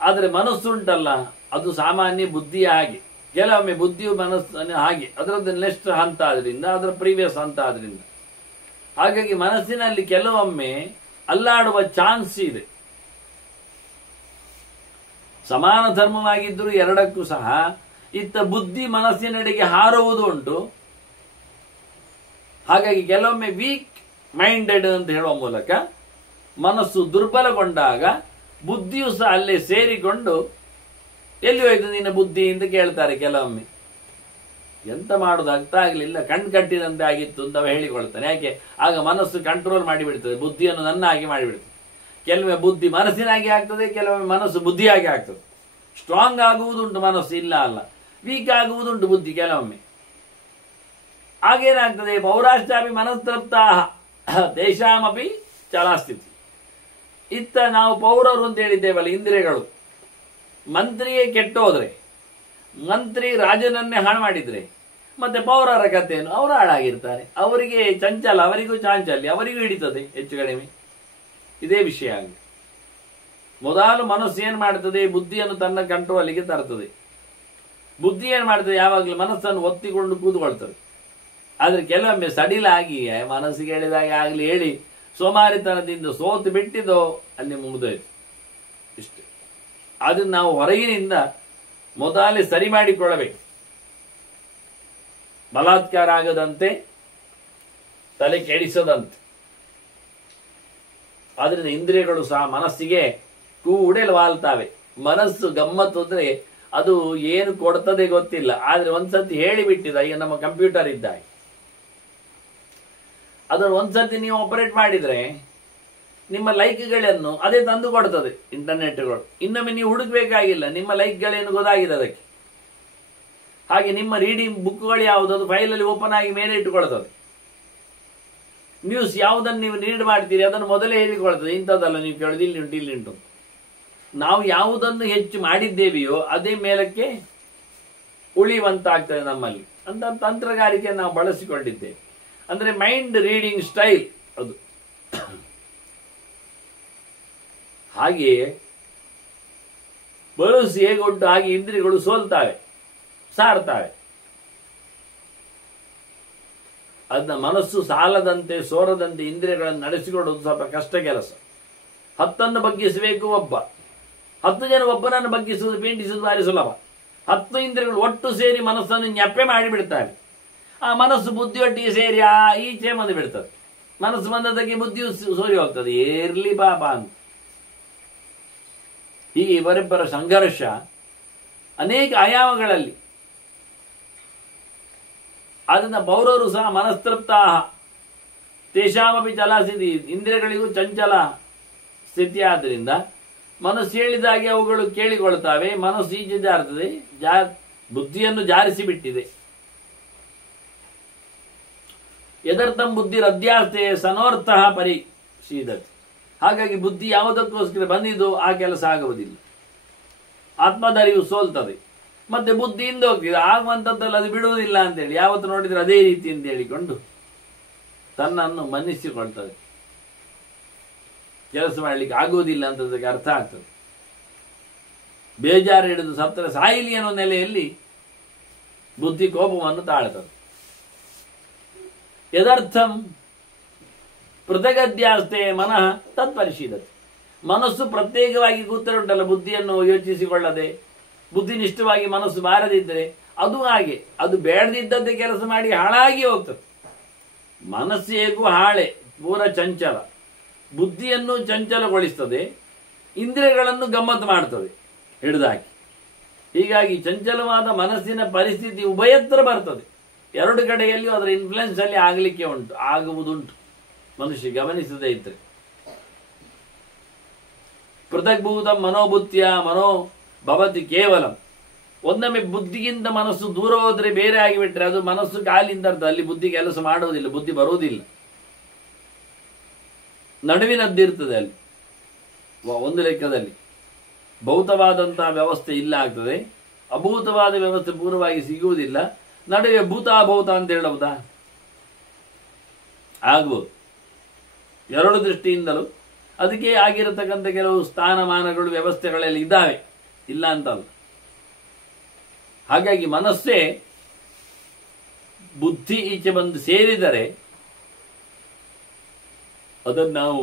ಆದರೆ ಮನಸ್ಸುಂಟಲ್ಲ, ಅದು ಸಾಮಾನ್ಯ ಬುದ್ಧಿಯ ಹಾಗೆ, ಕೆಲವೊಮ್ಮೆ ಬುದ್ಧಿಯು ಮನಸ್ಸನ್ನು ಹಾಗೆ ಅದರದ್ದು ನೆಕ್ಸ್ಟ್ ಹಂತ ಆದ್ರಿಂದ ಅದರ ಪ್ರೀವಿಯಸ್ ಹಂತ ಆದ್ರಿಂದ ಹಾಗಾಗಿ ಮನಸ್ಸಿನಲ್ಲಿ ಕೆಲವೊಮ್ಮೆ ಅಲ್ಲಾಡುವ ಚಾನ್ಸ್ ಇದೆ. ಸಮಾನ ಧರ್ಮವಾಗಿದ್ದರೂ ಎರಡಕ್ಕೂ ಸಹ ಇತ್ತ ಬುದ್ಧಿ ಮನಸ್ಸಿನೆಡೆಗೆ ಹಾರುವುದು ಉಂಟು. ಹಾಗಾಗಿ ಕೆಲವೊಮ್ಮೆ ವೀಕ್ ಮೈಂಡೆಡ್ ಅಂತ ಹೇಳುವ ಮೂಲಕ ಮನಸ್ಸು ದುರ್ಬಲಗೊಂಡಾಗ ಬುದ್ಧಿಯು ಸಹ ಅಲ್ಲೇ ಸೇರಿಕೊಂಡು ಎಲ್ಲಿ ಹೋಯ್ತು ನಿನ್ನ ಬುದ್ಧಿ ಅಂತ ಕೇಳ್ತಾರೆ. ಕೆಲವೊಮ್ಮೆ ಎಂತ ಮಾಡುದು ಅರ್ಥ ಆಗಲಿಲ್ಲ, ಕಟ್ಟಿದಂತೆ ಆಗಿತ್ತು ಅಂತ ಹೇಳಿಕೊಳ್ತಾನೆ. ಯಾಕೆ? ಆಗ ಮನಸ್ಸು ಕಂಟ್ರೋಲ್ ಮಾಡಿಬಿಡ್ತದೆ, ಬುದ್ಧಿಯನ್ನು ನನ್ನಾಗಿ ಮಾಡಿಬಿಡ್ತದೆ. ಕೆಲವೊಮ್ಮೆ ಬುದ್ಧಿ ಮನಸ್ಸಿನಾಗಿ ಆಗ್ತದೆ, ಕೆಲವೊಮ್ಮೆ ಮನಸ್ಸು ಬುದ್ಧಿಯಾಗಿ ಆಗ್ತದೆ. ಸ್ಟ್ರಾಂಗ್ ಆಗುವುದುಂಟು ಮನಸ್ಸು, ಇಲ್ಲ ಅಲ್ಲ, ವೀಕ್ ಆಗುವುದುಂಟು ಬುದ್ಧಿ ಕೆಲವೊಮ್ಮೆ. ಆಗೇನಾಗ್ತದೆ? ಪೌರಾಷ್ಟಾಪಿ ಮನಸ್ತೃಪ್ತಾ ದೇಶಾಮಪಿ ಚಲಾಸ್ಥಿತಿ. ಇತ್ತ ನಾವು ಪೌರರು ಅಂತ ಹೇಳಿದ್ದೇವಲ್ಲ, ಇಂದ್ರಿಯಗಳು. ಮಂತ್ರಿಯೇ ಕೆಟ್ಟೋದ್ರೆ, ಮಂತ್ರಿ ರಾಜನನ್ನೇ ಹಾಳು ಮಾಡಿದ್ರೆ ಮತ್ತೆ ಪೌರರ ಕಥೆಯನ್ನು ಅವರು ಹಾಳಾಗಿರ್ತಾರೆ. ಅವರಿಗೆ ಚಂಚಲ, ಅವರಿಗೂ ಚಾಂಚಲ್ಯ, ಅವರಿಗೂ ಹಿಡಿತದೆ ಹೆಚ್ಚು ಕಡಿಮೆ. ಇದೇ ವಿಷಯ ಆಗಿದೆ. ಮೊದಲು ಮನಸ್ಸು ಏನ್ ಮಾಡ್ತದೆ? ಬುದ್ಧಿಯನ್ನು ತನ್ನ ಕಂಟ್ರೋಲಿಗೆ ತರ್ತದೆ. ಬುದ್ಧಿ ಏನ್ ಮಾಡ್ತದೆ? ಯಾವಾಗಲೂ ಮನಸ್ಸನ್ನು ಒತ್ತಿಕೊಂಡು ಕೂತ್ಕೊಳ್ತದೆ. ಆದ್ರೆ ಕೆಲವೊಮ್ಮೆ ಸಡಿಲಾಗಿ ಮನಸ್ಸಿಗೆ ಹೇಳಿದಾಗ ಆಗ್ಲಿ ಹೇಳಿ ಸೋಮಾರಿತನದಿಂದ ಸೋತು ಬಿಟ್ಟಿದೋ ಅಲ್ಲಿ ಮುಗಿದೋಯ್ತು. ಇಷ್ಟೇ. ಅದನ್ನು ನಾವು ಹೊರಗಿನಿಂದ ಮೊದಲೇ ಸರಿ ಮಾಡಿಕೊಳ್ಳಬೇಕು. ಬಲಾತ್ಕಾರ ಆಗದಂತೆ, ತಲೆ ಕೆಡಿಸದಂತೆ. ಆದ್ರಿಂದ ಇಂದ್ರಿಯಗಳು ಸಹ ಮನಸ್ಸಿಗೆ ಕೂಡಲೇ ವಾಲ್ತಾವೆ. ಮನಸ್ಸು ಗಮ್ಮತ್ತು ಅಂದ್ರೆ ಅದು ಏನು ಕೊಡ್ತದೆ ಗೊತ್ತಿಲ್ಲ. ಆದ್ರೆ ಒಂದ್ಸತಿ ಹೇಳಿಬಿಟ್ಟಿದ, ಈಗ ನಮ್ಮ ಕಂಪ್ಯೂಟರ್ ಇದ್ದಾಗ ಅದನ್ನು ಒಂದ್ಸತಿ ನೀವು ಆಪರೇಟ್ ಮಾಡಿದ್ರೆ ನಿಮ್ಮ ಲೈಕ್ಗಳನ್ನು ಅದೇ ತಂದು ಕೊಡ್ತದೆ ಇಂಟರ್ನೆಟ್ಗಳು. ಇನ್ನೊಮ್ಮೆ ನೀವು ಹುಡುಕ್ಬೇಕಾಗಿಲ್ಲ, ನಿಮ್ಮ ಲೈಕ್ಗಳೇನು ಗೊತ್ತಾಗಿದೆ ಅದಕ್ಕೆ. ಹಾಗೆ ನಿಮ್ಮ ರೀಡಿಂಗ್ ಬುಕ್ಗಳು ಯಾವುದು ಅದು ಫೈಲಲ್ಲಿ ಓಪನ್ ಆಗಿ ಮೇಲೆ ಇಟ್ಟುಕೊಳ್ತದೆ. ನ್ಯೂಸ್ ಯಾವುದನ್ನು ನೀವು ರೀಡ್ ಮಾಡ್ತೀರಿ ಅದನ್ನು ಮೊದಲೇ ಹೇಳಿಕೊಳ್ತದೆ. ಇಂಥದ್ದಲ್ಲ ನೀವು ಕೇಳೋದು, ಇಲ್ಲಿ ಉಂಟು ಇಲ್ಲಿ ಉಂಟು. ನಾವು ಯಾವುದನ್ನು ಹೆಚ್ಚು ಮಾಡಿದ್ದೇವೆಯೋ ಅದೇ ಮೇಲಕ್ಕೆ ಉಳಿಯುವಂತಾಗ್ತದೆ ನಮ್ಮಲ್ಲಿ. ಅಂತ ತಂತ್ರಗಾರಿಕೆ ನಾವು ಬಳಸಿಕೊಂಡಿದ್ದೇವೆ. ಅಂದ್ರೆ ಮೈಂಡ್ ರೀಡಿಂಗ್ ಸ್ಟೈಲ್ ಅದು. ಹಾಗೆಯೇ ಮನಸ್ಸು ಹೇಗುಂಟು ಹಾಗೆ ಇಂದ್ರಿಯಗಳು ಸೋಲ್ತಾವೆ, ಸಾರ್ತಾವೆ. ಅದನ್ನ ಮನಸ್ಸು ಸಾಲದಂತೆ ಸೋರದಂತೆ ಇಂದ್ರಿಯಗಳನ್ನು ನಡೆಸಿಕೊಳ್ಳುವುದು ಸ್ವಲ್ಪ ಕಷ್ಟ ಕೆಲಸ. 10 ಬಗ್ಗಿಸಬೇಕು ಒಬ್ಬ, 10 ಜನ ಒಬ್ಬನನ್ನು ಬಗ್ಗಿಸುವುದು ಪೀಡಿಸುವುದು ಭಾರಿ ಸುಲಭ. 10 ಇಂದ್ರಿಯಗಳು ಒಟ್ಟು ಸೇರಿ ಮನಸ್ಸನ್ನು ಞಪ್ಪೆ ಮಾಡಿಬಿಡ್ತಾರೆ. ಆ ಮನಸ್ಸು ಬುದ್ಧಿಯೊಟ್ಟಿಗೆ ಸೇರಿ ಈಚೆ ಬಂದು ಬಿಡ್ತದೆ. ಮನಸ್ಸು ಬಂದದಕ್ಕೆ ಬುದ್ಧಿಯು ಸೋರಿ ಹೋಗ್ತದೆ. ಏರ್ಲಿ ಪಾಪ ಅಂತ. ಹೀಗೆ ಇವರಿಬ್ಬರ ಸಂಘರ್ಷ ಅನೇಕ ಆಯಾಮಗಳಲ್ಲಿ. ಅದನ್ನ ಪೌರರು ಸಹ ಮನಸ್ತೃಪ್ತಾ ತೇಷಾಮಪಿ ಚಲಾಸ್ಥಿತಿ. ಇಂದ್ರಿಯಗಳಿಗೂ ಚಂಚಲ ಸ್ಥಿತಿ ಆದ್ರಿಂದ ಮನಸ್ಸು ಹೇಳಿದಾಗೆ ಅವುಗಳು ಕೇಳಿಕೊಳ್ತಾವೆ. ಮನಸ್ಸು ಈಚೆ ಜಾರ್ತದೆ, ಬುದ್ಧಿಯನ್ನು ಜಾರಿಸಿ ಬಿಟ್ಟಿದೆ. ಯದರ್ಥಂ ಬುದ್ಧಿ ರದ್ಯಾಸ್ತೆ ಸನೋರ್ಥ ಪರಿಶೀದತೆ. ಹಾಗಾಗಿ ಬುದ್ಧಿ ಯಾವುದಕ್ಕೋಸ್ಕರ ಬಂದಿದ್ದು ಆ ಕೆಲಸ ಆಗುವುದಿಲ್ಲ. ಆತ್ಮಧರಿವು ಸೋಲ್ತದೆ. ಮತ್ತೆ ಬುದ್ಧಿಯಿಂದ ಹೋಗ್ತದೆ, ಆಗುವಂಥದ್ದಲ್ಲ ಅದು ಬಿಡುವುದಿಲ್ಲ ಅಂತೇಳಿ ಯಾವತ್ತು ನೋಡಿದ್ರೆ ಅದೇ ರೀತಿ ಅಂತ ಹೇಳಿಕೊಂಡು ತನ್ನನ್ನು ಮನ್ನಿಸಿಕೊಳ್ತದೆ. ಕೆಲಸ ಮಾಡಲಿಕ್ಕೆ ಆಗುವುದಿಲ್ಲ ಅಂತದಕ್ಕೆ ಅರ್ಥ ಆಗ್ತದೆ. ಬೇಜಾರು ಹಿಡಿದು ಸತ್ತರ ಸಾಯಿಲಿ ಅನ್ನೋ ನೆಲೆಯಲ್ಲಿ ಬುದ್ಧಿ ಕೋಪವನ್ನು ತಾಳ್ತದೆ. ಯದರ್ಥಂ ಪೃಥಗದ್ಯಾಸ್ತೆ ಮನಃ ತತ್ಪರಿಶೀಲತೆ. ಮನಸ್ಸು ಪ್ರತ್ಯೇಕವಾಗಿ ಕೂತರುಂಟಲ್ಲ, ಬುದ್ಧಿಯನ್ನು ಯೋಚಿಸಿಕೊಳ್ಳದೆ ಬುದ್ಧಿನಿಷ್ಠವಾಗಿ ಮನಸ್ಸು ಬಾರದಿದ್ದರೆ ಅದು ಹಾಗೆ, ಅದು ಬೇಡದಿದ್ದದ್ದೇ ಕೆಲಸ ಮಾಡಿ ಹಾಳಾಗಿ ಹೋಗ್ತದೆ. ಮನಸ್ಸು ಹೇಗೂ ಹಾಳೆ, ಪೂರ ಚಂಚಲ. ಬುದ್ಧಿಯನ್ನು ಚಂಚಲಗೊಳಿಸ್ತದೆ, ಇಂದ್ರಿಯಗಳನ್ನು ಗಮ್ಮತ್ತು ಮಾಡ್ತದೆ ಹಿಡಿದಾಕಿ. ಹೀಗಾಗಿ ಚಂಚಲವಾದ ಮನಸ್ಸಿನ ಪರಿಸ್ಥಿತಿ ಉಭಯತ್ರ ಬರ್ತದೆ. ಎರಡು ಕಡೆಯಲ್ಲಿಯೂ ಅದರ ಇನ್ಫ್ಲುಯೆನ್ಸ್ ಅಲ್ಲಿ ಆಗುವುದುಂಟು ಮನುಷ್ಯ ಗಮನಿಸದೇ ಇದ್ರೆ. ಪೃಥಗ್ಭೂತ ಮನೋಬುದ್ಧಿಯ ಮನೋ ಭವತಿ ಕೇವಲ. ಒಂದೊಮ್ಮೆ ಬುದ್ಧಿಗಿಂತ ಮನಸ್ಸು ದೂರ ಹೋದ್ರೆ ಬೇರೆ ಆಗಿಬಿಟ್ರೆ ಅದು ಮನಸ್ಸು ಕಾಲಿಂದ ಅರ್ಥ. ಅಲ್ಲಿ ಬುದ್ಧಿ ಕೆಲಸ ಮಾಡುವುದಿಲ್ಲ, ಬುದ್ಧಿ ಬರುವುದಿಲ್ಲ, ನಡುವಿನದ್ದಿರ್ತದೆ ಅಲ್ಲಿ. ಒಂದು ಲೆಕ್ಕದಲ್ಲಿ ಭೌತವಾದಂತಹ ವ್ಯವಸ್ಥೆ ಇಲ್ಲ ಆಗ್ತದೆ, ಅಭೂತವಾದ ವ್ಯವಸ್ಥೆ ಪೂರ್ವವಾಗಿ ಸಿಗುವುದಿಲ್ಲ. ನಡುವೆ ಭೂತಾಭೌತ ಅಂತ ಹೇಳಬಹುದಾ? ಆಗ್ಬೋದು. ಎರಡು ದೃಷ್ಟಿಯಿಂದಲೂ ಅದಕ್ಕೆ ಆಗಿರತಕ್ಕಂಥ ಕೆಲವು ಸ್ಥಾನಮಾನಗಳು ವ್ಯವಸ್ಥೆಗಳೆಲ್ಲ ಇದ್ದಾವೆ, ಇಲ್ಲ ಅಂತಲ್ಲ. ಹಾಗಾಗಿ ಮನಸ್ಸೇ ಬುದ್ಧಿ ಈಚೆ ಬಂದು ಸೇರಿದರೆ ಅದನ್ನು ನಾವು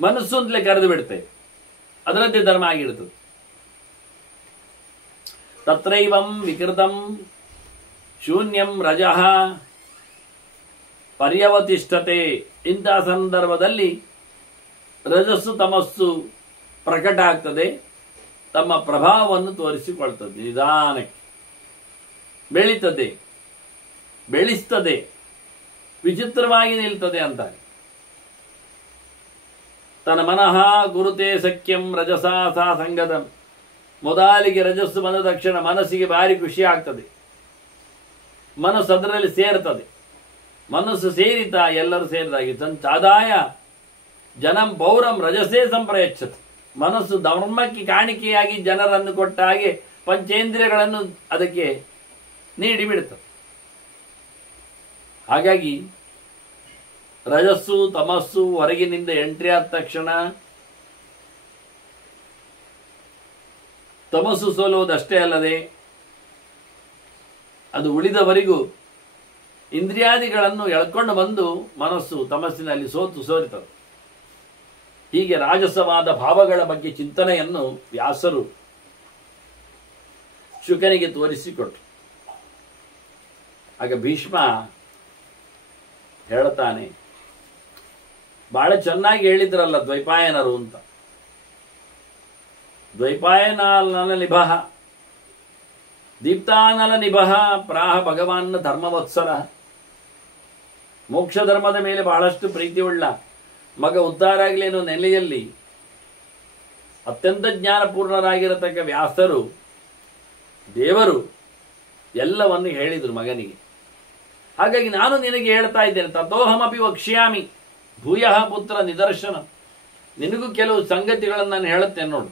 ಮನಸ್ಸು ಅಂತಲೇ ಕರೆದು ಬಿಡ್ತೇವೆ, ಅದರಂತೆ ಧರ್ಮ ಆಗಿರ್ತದೆ. ತತ್ರೈವಂ ವಿಕೃತಂ ಶೂನ್ಯಂ ರಜಃ ಪರ್ಯವತಿಷ್ಠತೆ. ಇಂತಹ ಸಂದರ್ಭದಲ್ಲಿ ರಜಸ್ಸು ತಮಸ್ಸು ಪ್ರಕಟ ಆಗ್ತದೆ, ತಮ್ಮ ಪ್ರಭಾವವನ್ನು ತೋರಿಸಿಕೊಳ್ತದೆ, ನಿಧಾನಕ್ಕೆ ಬೆಳೀತದೆ, ಬೆಳೆಸ್ತದೆ, ವಿಚಿತ್ರವಾಗಿ ನಿಲ್ತದೆ ಅಂತಾರೆ. ತನ್ನ ಮನಃ ಗುರುತೆ ಸಖ್ಯಂ ರಜಸಾ ಸಾ ಸಂಗತಂ. ಮೊದಲಿಗೆ ರಜಸ್ಸು ಬಂದ ತಕ್ಷಣ ಮನಸ್ಸಿಗೆ ಭಾರಿ ಖುಷಿ ಆಗ್ತದೆ, ಮನಸ್ಸು ಅದರಲ್ಲಿ ಸೇರ್ತದೆ. ಮನಸ್ಸು ಸೇರಿತಾ ಎಲ್ಲರೂ ಸೇರಿದಾಗಿ ಚಾದಾಯ ಜನಂ ಪೌರಂ ರಜಸೇ ಸಂಪ್ರಯಚ್ಛತೆ. ಮನಸ್ಸು ಧರ್ಮಕ್ಕೆ ಕಾಣಿಕೆಯಾಗಿ ಜನರನ್ನು ಕೊಟ್ಟ ಹಾಗೆ ಪಂಚೇಂದ್ರಿಯಗಳನ್ನು ಅದಕ್ಕೆ ನೀಡಿ ಬಿಡುತ್ತದೆ. ಹಾಗಾಗಿ ರಜಸ್ಸು ತಮಸ್ಸು ಹೊರಗಿನಿಂದ ಎಂಟ್ರಿ ಆದ ತಕ್ಷಣ ತಮಸ್ಸು ಸೋಲುವುದಷ್ಟೇ ಅಲ್ಲದೆ ಅದು ಉಳಿದವರಿಗೂ ಇಂದ್ರಿಯಾದಿಗಳನ್ನು ಎಳ್ಕೊಂಡು ಬಂದು ಮನಸ್ಸು ತಮಸ್ಸಿನಲ್ಲಿ ಸೋರಿತದೆ. ಹೀಗೆ ರಾಜಸವಾದ ಭಾವಗಳ ಬಗ್ಗೆ ಚಿಂತನೆಯನ್ನು ವ್ಯಾಸರು ಶುಕನಿಗೆ ತೋರಿಸಿಕೊಟ್ರು. ಆಗ ಭೀಷ್ಮ ಹೇಳ್ತಾನೆ, ಬಹಳ ಚೆನ್ನಾಗಿ ಹೇಳಿದ್ರಲ್ಲ ದ್ವೈಪಾಯನರು ಅಂತ. ದ್ವೈಪಾಯನಾನಲ ನಿಭಃ ದೀಪ್ತಾನಲ ನಿಭಃ ಪ್ರಾಹ ಭಗವಾನ್ ಧರ್ಮವತ್ಸರ. ಮೋಕ್ಷ ಧರ್ಮದ ಮೇಲೆ ಬಹಳಷ್ಟು ಪ್ರೀತಿ ಉಳ್ಳ ಮಗ ಉದ್ಧಾರ ಆಗಲಿ ಅನ್ನೋ ನೆಲೆಯಲ್ಲಿ ಅತ್ಯಂತ ಜ್ಞಾನಪೂರ್ಣರಾಗಿರತಕ್ಕ ವ್ಯಾಸರು ದೇವರು ಎಲ್ಲವನ್ನು ಹೇಳಿದರು ಮಗನಿಗೆ. ಹಾಗಾಗಿ ನಾನು ನಿನಗೆ ಹೇಳ್ತಾ ಇದ್ದೇನೆ, ತಥೋಹಮಪಿ ವಕ್ಷ್ಯಾಮಿ ಭೂಯ ಪುತ್ರ ನಿದರ್ಶನ. ನಿನಗೂ ಕೆಲವು ಸಂಗತಿಗಳನ್ನು ನಾನು ಹೇಳುತ್ತೇನೆ ನೋಡು.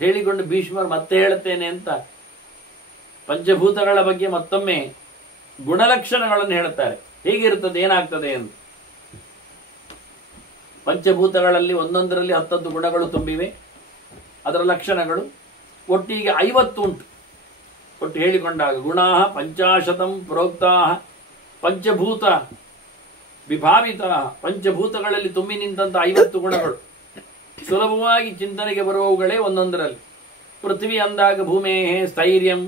ಹೇಳಿಕೊಂಡು ಭೀಷ್ಮರು ಮತ್ತೆ ಹೇಳುತ್ತೇನೆ ಅಂತ ಪಂಚಭೂತಗಳ ಬಗ್ಗೆ ಮತ್ತೊಮ್ಮೆ ಗುಣಲಕ್ಷಣಗಳನ್ನು ಹೇಳುತ್ತಾರೆ. ಹೇಗಿರುತ್ತದೆ, ಏನಾಗ್ತದೆ ಎಂದು. ಪಂಚಭೂತಗಳಲ್ಲಿ ಒಂದೊಂದರಲ್ಲಿ 10 ಗುಣಗಳು ತುಂಬಿವೆ, ಅದರ ಲಕ್ಷಣಗಳು ಒಟ್ಟಿಗೆ 50 ಉಂಟು. ಒಟ್ಟು ಹೇಳಿಕೊಂಡಾಗ ಗುಣಾ ಪಂಚಾಶತಂ ಪ್ರೋಕ್ತಾ ಪಂಚಭೂತ ವಿಭಾವಿತ. ಪಂಚಭೂತಗಳಲ್ಲಿ ತುಂಬಿ ನಿಂತಹ 50 ಗುಣಗಳು ಸುಲಭವಾಗಿ ಚಿಂತನೆಗೆ ಬರುವವುಗಳೇ ಒಂದೊಂದರಲ್ಲಿ. ಪೃಥ್ವಿ ಅಂದಾಗ ಭೂಮೇ ಸ್ಥೈರ್ಯಂ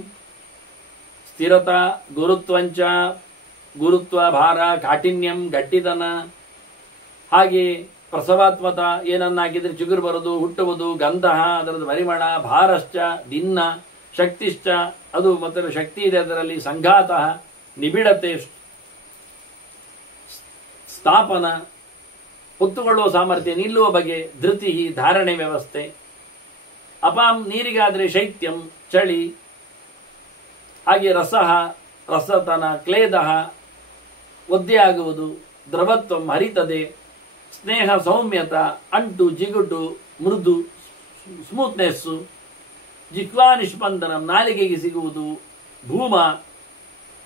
ಸ್ಥಿರತಾ ಗುರುತ್ವಂಚ, ಗುರುತ್ವ ಭಾರ, ಕಾಠಿನ್ಯಂ ಗಟ್ಟಿತನ. ಹಾಗೆ ಪ್ರಸವಾತ್ಮತ, ಏನನ್ನಾಗಿದ್ರೆ ಚಿಗುರು ಬರುವುದು, ಹುಟ್ಟುವುದು, ಗಂಧ ಅದರದ್ದು ಪರಿಮಳ, ಭಾರಶ್ಚ ದಿನ್ನ, ಶಕ್ತಿಶ್ಚ ಅದು ಮತ್ತೆ ಶಕ್ತಿ ಇದೆ ಅದರಲ್ಲಿ, ಸಂಘಾತ ನಿಬಿಡತೆ, ಸ್ಥಾಪನ ಹೊತ್ತುಕೊಳ್ಳುವ ಸಾಮರ್ಥ್ಯ, ನಿಲ್ಲುವ ಬಗೆ, ಧೃತಿ ಧಾರಣೆ ವ್ಯವಸ್ಥೆ. ಅಪಾಂ ನೀರಿಗಾದರೆ ಶೈತ್ಯಂ ಚಳಿ. ಹಾಗೆ ರಸಃ ರಸತನ, ಕ್ಲೇದ ಒದ್ದೆ ಆಗುವುದು, ದ್ರವತ್ವಂ ಹರಿತದೆ, ಸ್ನೇಹ ಸೌಮ್ಯತ, ಅಂಟು ಜಿಗುಟು ಮೃದು ಸ್ಮೂತ್ನೆಸ್ಸು, ಜಿಹ್ವಾ ನಿಷ್ಪಂದನಂ ನಾಲಿಗೆಗೆ ಸಿಗುವುದು, ಭೂಮ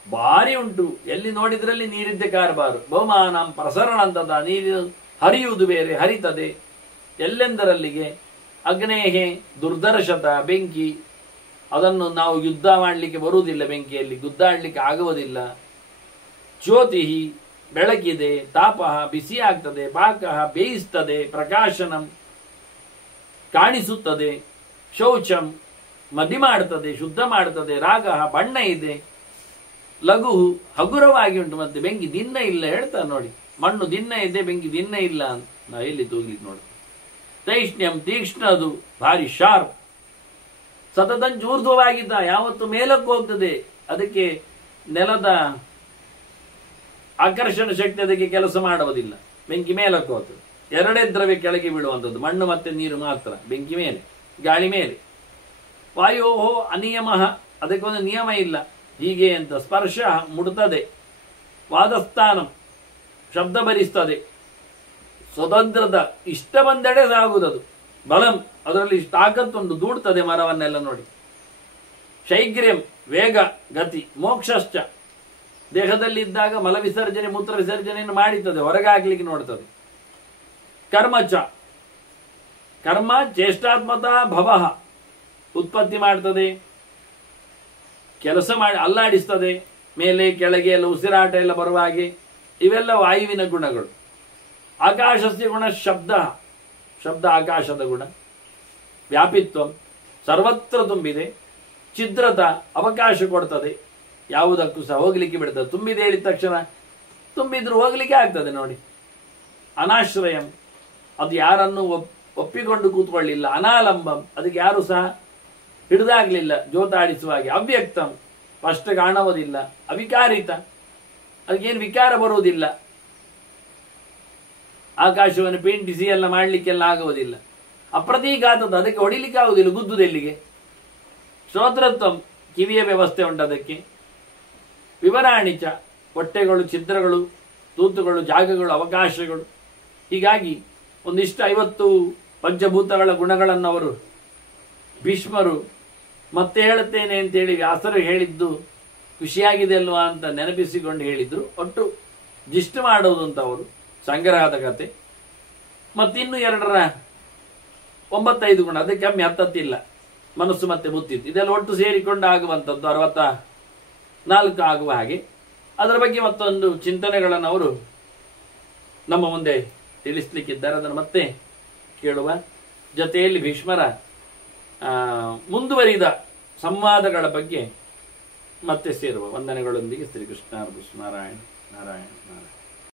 ಭಾರಿ ಉಂಟು, ಎಲ್ಲಿ ನೋಡಿದ್ರಲ್ಲಿ ನೀರಿದ್ದೆ ಕಾರಬಾರು, ಬಹುಮಾನಂ ಪ್ರಸರಣಂತದ ನೀರು ಹರಿಯುವುದು ಬೇರೆ, ಹರಿತದೆ ಎಲ್ಲೆಂದರಲ್ಲಿಗೆ. ಅಗ್ನೇಹೆ ದುರ್ದರ್ಶತ ಬೆಂಕಿ, ಅದನ್ನು ನಾವು ಯುದ್ಧ ಮಾಡಲಿಕ್ಕೆ ಬರುವುದಿಲ್ಲ, ಬೆಂಕಿಯಲ್ಲಿ ಗುದ್ದಾಡಲಿಕ್ಕೆ ಆಗುವುದಿಲ್ಲ. ಜ್ಯೋತಿ ಬೆಳಕಿದೆ, ತಾಪ ಬಿಸಿ ಆಗ್ತದೆ, ಪಾಕ ಬೇಯಿಸ್ತದೆ, ಪ್ರಕಾಶನಂ ಕಾಣಿಸುತ್ತದೆ, ಶೌಚಂ ಮದಿ ಮಾಡುತ್ತದೆ, ಶುದ್ಧ ಮಾಡುತ್ತದೆ, ರಾಗ ಬಣ್ಣ ಇದೆ, ಲಘು ಹಗುರವಾಗಿ ಉಂಟು. ಮತ್ತೆ ಬೆಂಕಿ ದಿನ್ನ ಇಲ್ಲ ಹೇಳ್ತಾರೆ ನೋಡಿ, ಮಣ್ಣು ದಿನ್ನ ಇದೆ, ಬೆಂಕಿ ದಿನ್ನ ಇಲ್ಲ ಅಂತ ನಾವು ಎಲ್ಲಿ ತೂಗ್ಲಿಕ್ಕೆ ನೋಡಿ. ತೈಷ್ಣ್ಯಂ ತೀಕ್ಷ್ಣ, ಅದು ಭಾರಿ ಶಾರ್ಪ್, ಸತತಂಚ ಊರ್ಧ್ವವಾಗಿದ್ದ, ಯಾವತ್ತು ಮೇಲಕ್ಕೆ ಹೋಗ್ತದೆ. ಅದಕ್ಕೆ ನೆಲದ ಆಕರ್ಷಣ ಶಕ್ತಿ ಅದಕ್ಕೆ ಕೆಲಸ ಮಾಡುವುದಿಲ್ಲ. ಬೆಂಕಿ ಮೇಲಕ್ಕೆ ಹೋಗ್ತದೆ. ಎರಡೇ ದ್ರವ್ಯ ಕೆಳಗೆ ಬೀಳುವಂಥದ್ದು, ಮಣ್ಣು ಮತ್ತೆ ನೀರು ಮಾತ್ರ. ಬೆಂಕಿ ಮೇಲೆ, ಗಾಳಿ ಮೇಲೆ. ವಾಯೋಹೋ ಅನಿಯಮ, ಅದಕ್ಕೊಂದು ನಿಯಮ ಇಲ್ಲ, ಹೀಗೆ ಅಂತ. ಸ್ಪರ್ಶ ಮುಡುತ್ತದೆ, ವಾದಸ್ಥಾನಂ ಶಬ್ದ ಭರಿಸ್ತದೆ, ಸ್ವತಂತ್ರದ ಇಷ್ಟ ಬಂದೆಡೆ ಸಾಗುವುದದು. ಬಲಂ ಅದರಲ್ಲಿ ತಾಕತ್ತೊಂದು ದೂಡ್ತದೆ ಮರವನ್ನೆಲ್ಲ ನೋಡಿ. ಶೈಗ್ರ್ಯಂ ವೇಗ ಗತಿ, ಮೋಕ್ಷಶ್ಚ ದೇಹದಲ್ಲಿದ್ದಾಗ ಮಲ ವಿಸರ್ಜನೆ ಮೂತ್ರ ವಿಸರ್ಜನೆಯನ್ನು ಮಾಡಿರ್ತದೆ, ಹೊರಗೆ ಹಾಕ್ಲಿಕ್ಕೆ ನೋಡ್ತದೆ. ಕರ್ಮಚ ಕರ್ಮ ಚೇಷ್ಟಾತ್ಮತ ಭವಃ ಉತ್ಪತ್ತಿ ಮಾಡ್ತದೆ, ಕೆಲಸ ಮಾಡಿ ಅಲ್ಲಾಡಿಸ್ತದೆ, ಮೇಲೆ ಕೆಳಗೆ ಎಲ್ಲ ಉಸಿರಾಟ ಎಲ್ಲ ಬರುವ ಹಾಗೆ. ಇವೆಲ್ಲ ವಾಯುವಿನ ಗುಣಗಳು. ಆಕಾಶಸ್ಯ ಗುಣ ಶಬ್ದ, ಶಬ್ದ ಆಕಾಶದ ಗುಣ. ವ್ಯಾಪಿತ್ವ ಸರ್ವತ್ರ ತುಂಬಿದೆ. ಛಿದ್ರತ ಅವಕಾಶ ಕೊಡ್ತದೆ, ಯಾವುದಕ್ಕೂ ಸಹ ಹೋಗ್ಲಿಕ್ಕೆ ಬಿಡ್ತದೆ. ತುಂಬಿದೆ ಹೇಳಿದ ತಕ್ಷಣ ತುಂಬಿದ್ರು ಹೋಗ್ಲಿಕ್ಕೆ ಆಗ್ತದೆ ನೋಡಿ. ಅನಾಶ್ರಯಂ, ಅದು ಯಾರನ್ನು ಒಪ್ಪಿಕೊಂಡು ಕೂತ್ಕೊಳ್ಳಿಲ್ಲ. ಅನಾಲಂಬಂ, ಅದಕ್ಕೆ ಯಾರು ಸಹ ಹಿಡಿದಾಗ್ಲಿಲ್ಲ ಜೋತಾಡಿಸುವ ಹಾಗೆ. ಅವ್ಯಕ್ತಂ, ಸ್ಪಷ್ಟ ಕಾಣುವುದಿಲ್ಲ. ಅವಿಕಾರಿತ, ಅದಕ್ಕೇನು ವಿಕಾರ ಬರುವುದಿಲ್ಲ. ಆಕಾಶವನ್ನು ಪೇಂಟಿಸಿ ಎಲ್ಲ ಮಾಡಲಿಕ್ಕೆಲ್ಲ ಆಗುವುದಿಲ್ಲ. ಅಪ್ರತೀಘಾತದ, ಅದಕ್ಕೆ ಹೊಡಿಲಿಕ್ಕೆ ಆಗುವುದಿಲ್ಲ, ಗುದ್ದುದೆಲ್ಲಿಗೆ. ಶ್ರೋತ್ರತ್ವಂ, ಕಿವಿಯ ವ್ಯವಸ್ಥೆ ಉಂಟು ಅದಕ್ಕೆ. ವಿವರಾಣಿಚ, ಹೊಟ್ಟೆಗಳು, ಛಿದ್ರಗಳು, ತೂತುಗಳು, ಜಾಗಗಳು, ಅವಕಾಶಗಳು. ಹೀಗಾಗಿ ಒಂದಿಷ್ಟು 50 ಪಂಚಭೂತಗಳ ಗುಣಗಳನ್ನು ಅವರು ಭೀಷ್ಮರು ಮತ್ತೆ ಹೇಳುತ್ತೇನೆ ಅಂತೇಳಿ ವ್ಯಾಸರು ಹೇಳಿದ್ದು ಖುಷಿಯಾಗಿದೆ ಅಲ್ವಾ ಅಂತ ನೆನಪಿಸಿಕೊಂಡು ಹೇಳಿದ್ರು. ಒಟ್ಟು ಜಿಷ್ಟು ಮಾಡುವುದು ಅಂತ ಅವರು ಸಂಗ್ರಹದ ಕತೆ. ಮತ್ತಿನ್ನು 2ರ 95 ಗುಣ, ಅದಕ್ಕೆ ಕಮ್ಮಿ ಹತ್ತತ್ತಿಲ್ಲ. ಮನಸ್ಸು ಮತ್ತೆ ಬುತ್ತಿತ್ತು, ಇದೆಲ್ಲ ಒಟ್ಟು ಸೇರಿಕೊಂಡು ಆಗುವಂಥದ್ದು 64 ಆಗುವ ಹಾಗೆ. ಅದರ ಬಗ್ಗೆ ಮತ್ತೊಂದು ಚಿಂತನೆಗಳನ್ನು ಅವರು ನಮ್ಮ ಮುಂದೆ ತಿಳಿಸ್ಲಿಕ್ಕಿದ್ದಾರೆ. ಅದನ್ನು ಮತ್ತೆ ಕೇಳುವ. ಜೊತೆಯಲ್ಲಿ ಭೀಷ್ಮರ ಮುಂದುವರಿದ ಸಂವಾದಗಳ ಬಗ್ಗೆ ಮತ್ತೆ ಸೇರುವ. ವಂದನೆಗಳೊಂದಿಗೆ ಶ್ರೀಕೃಷ್ಣ ನಾರಾಯಣ ನಾರಾಯಣ ನಾರಾಯಣ.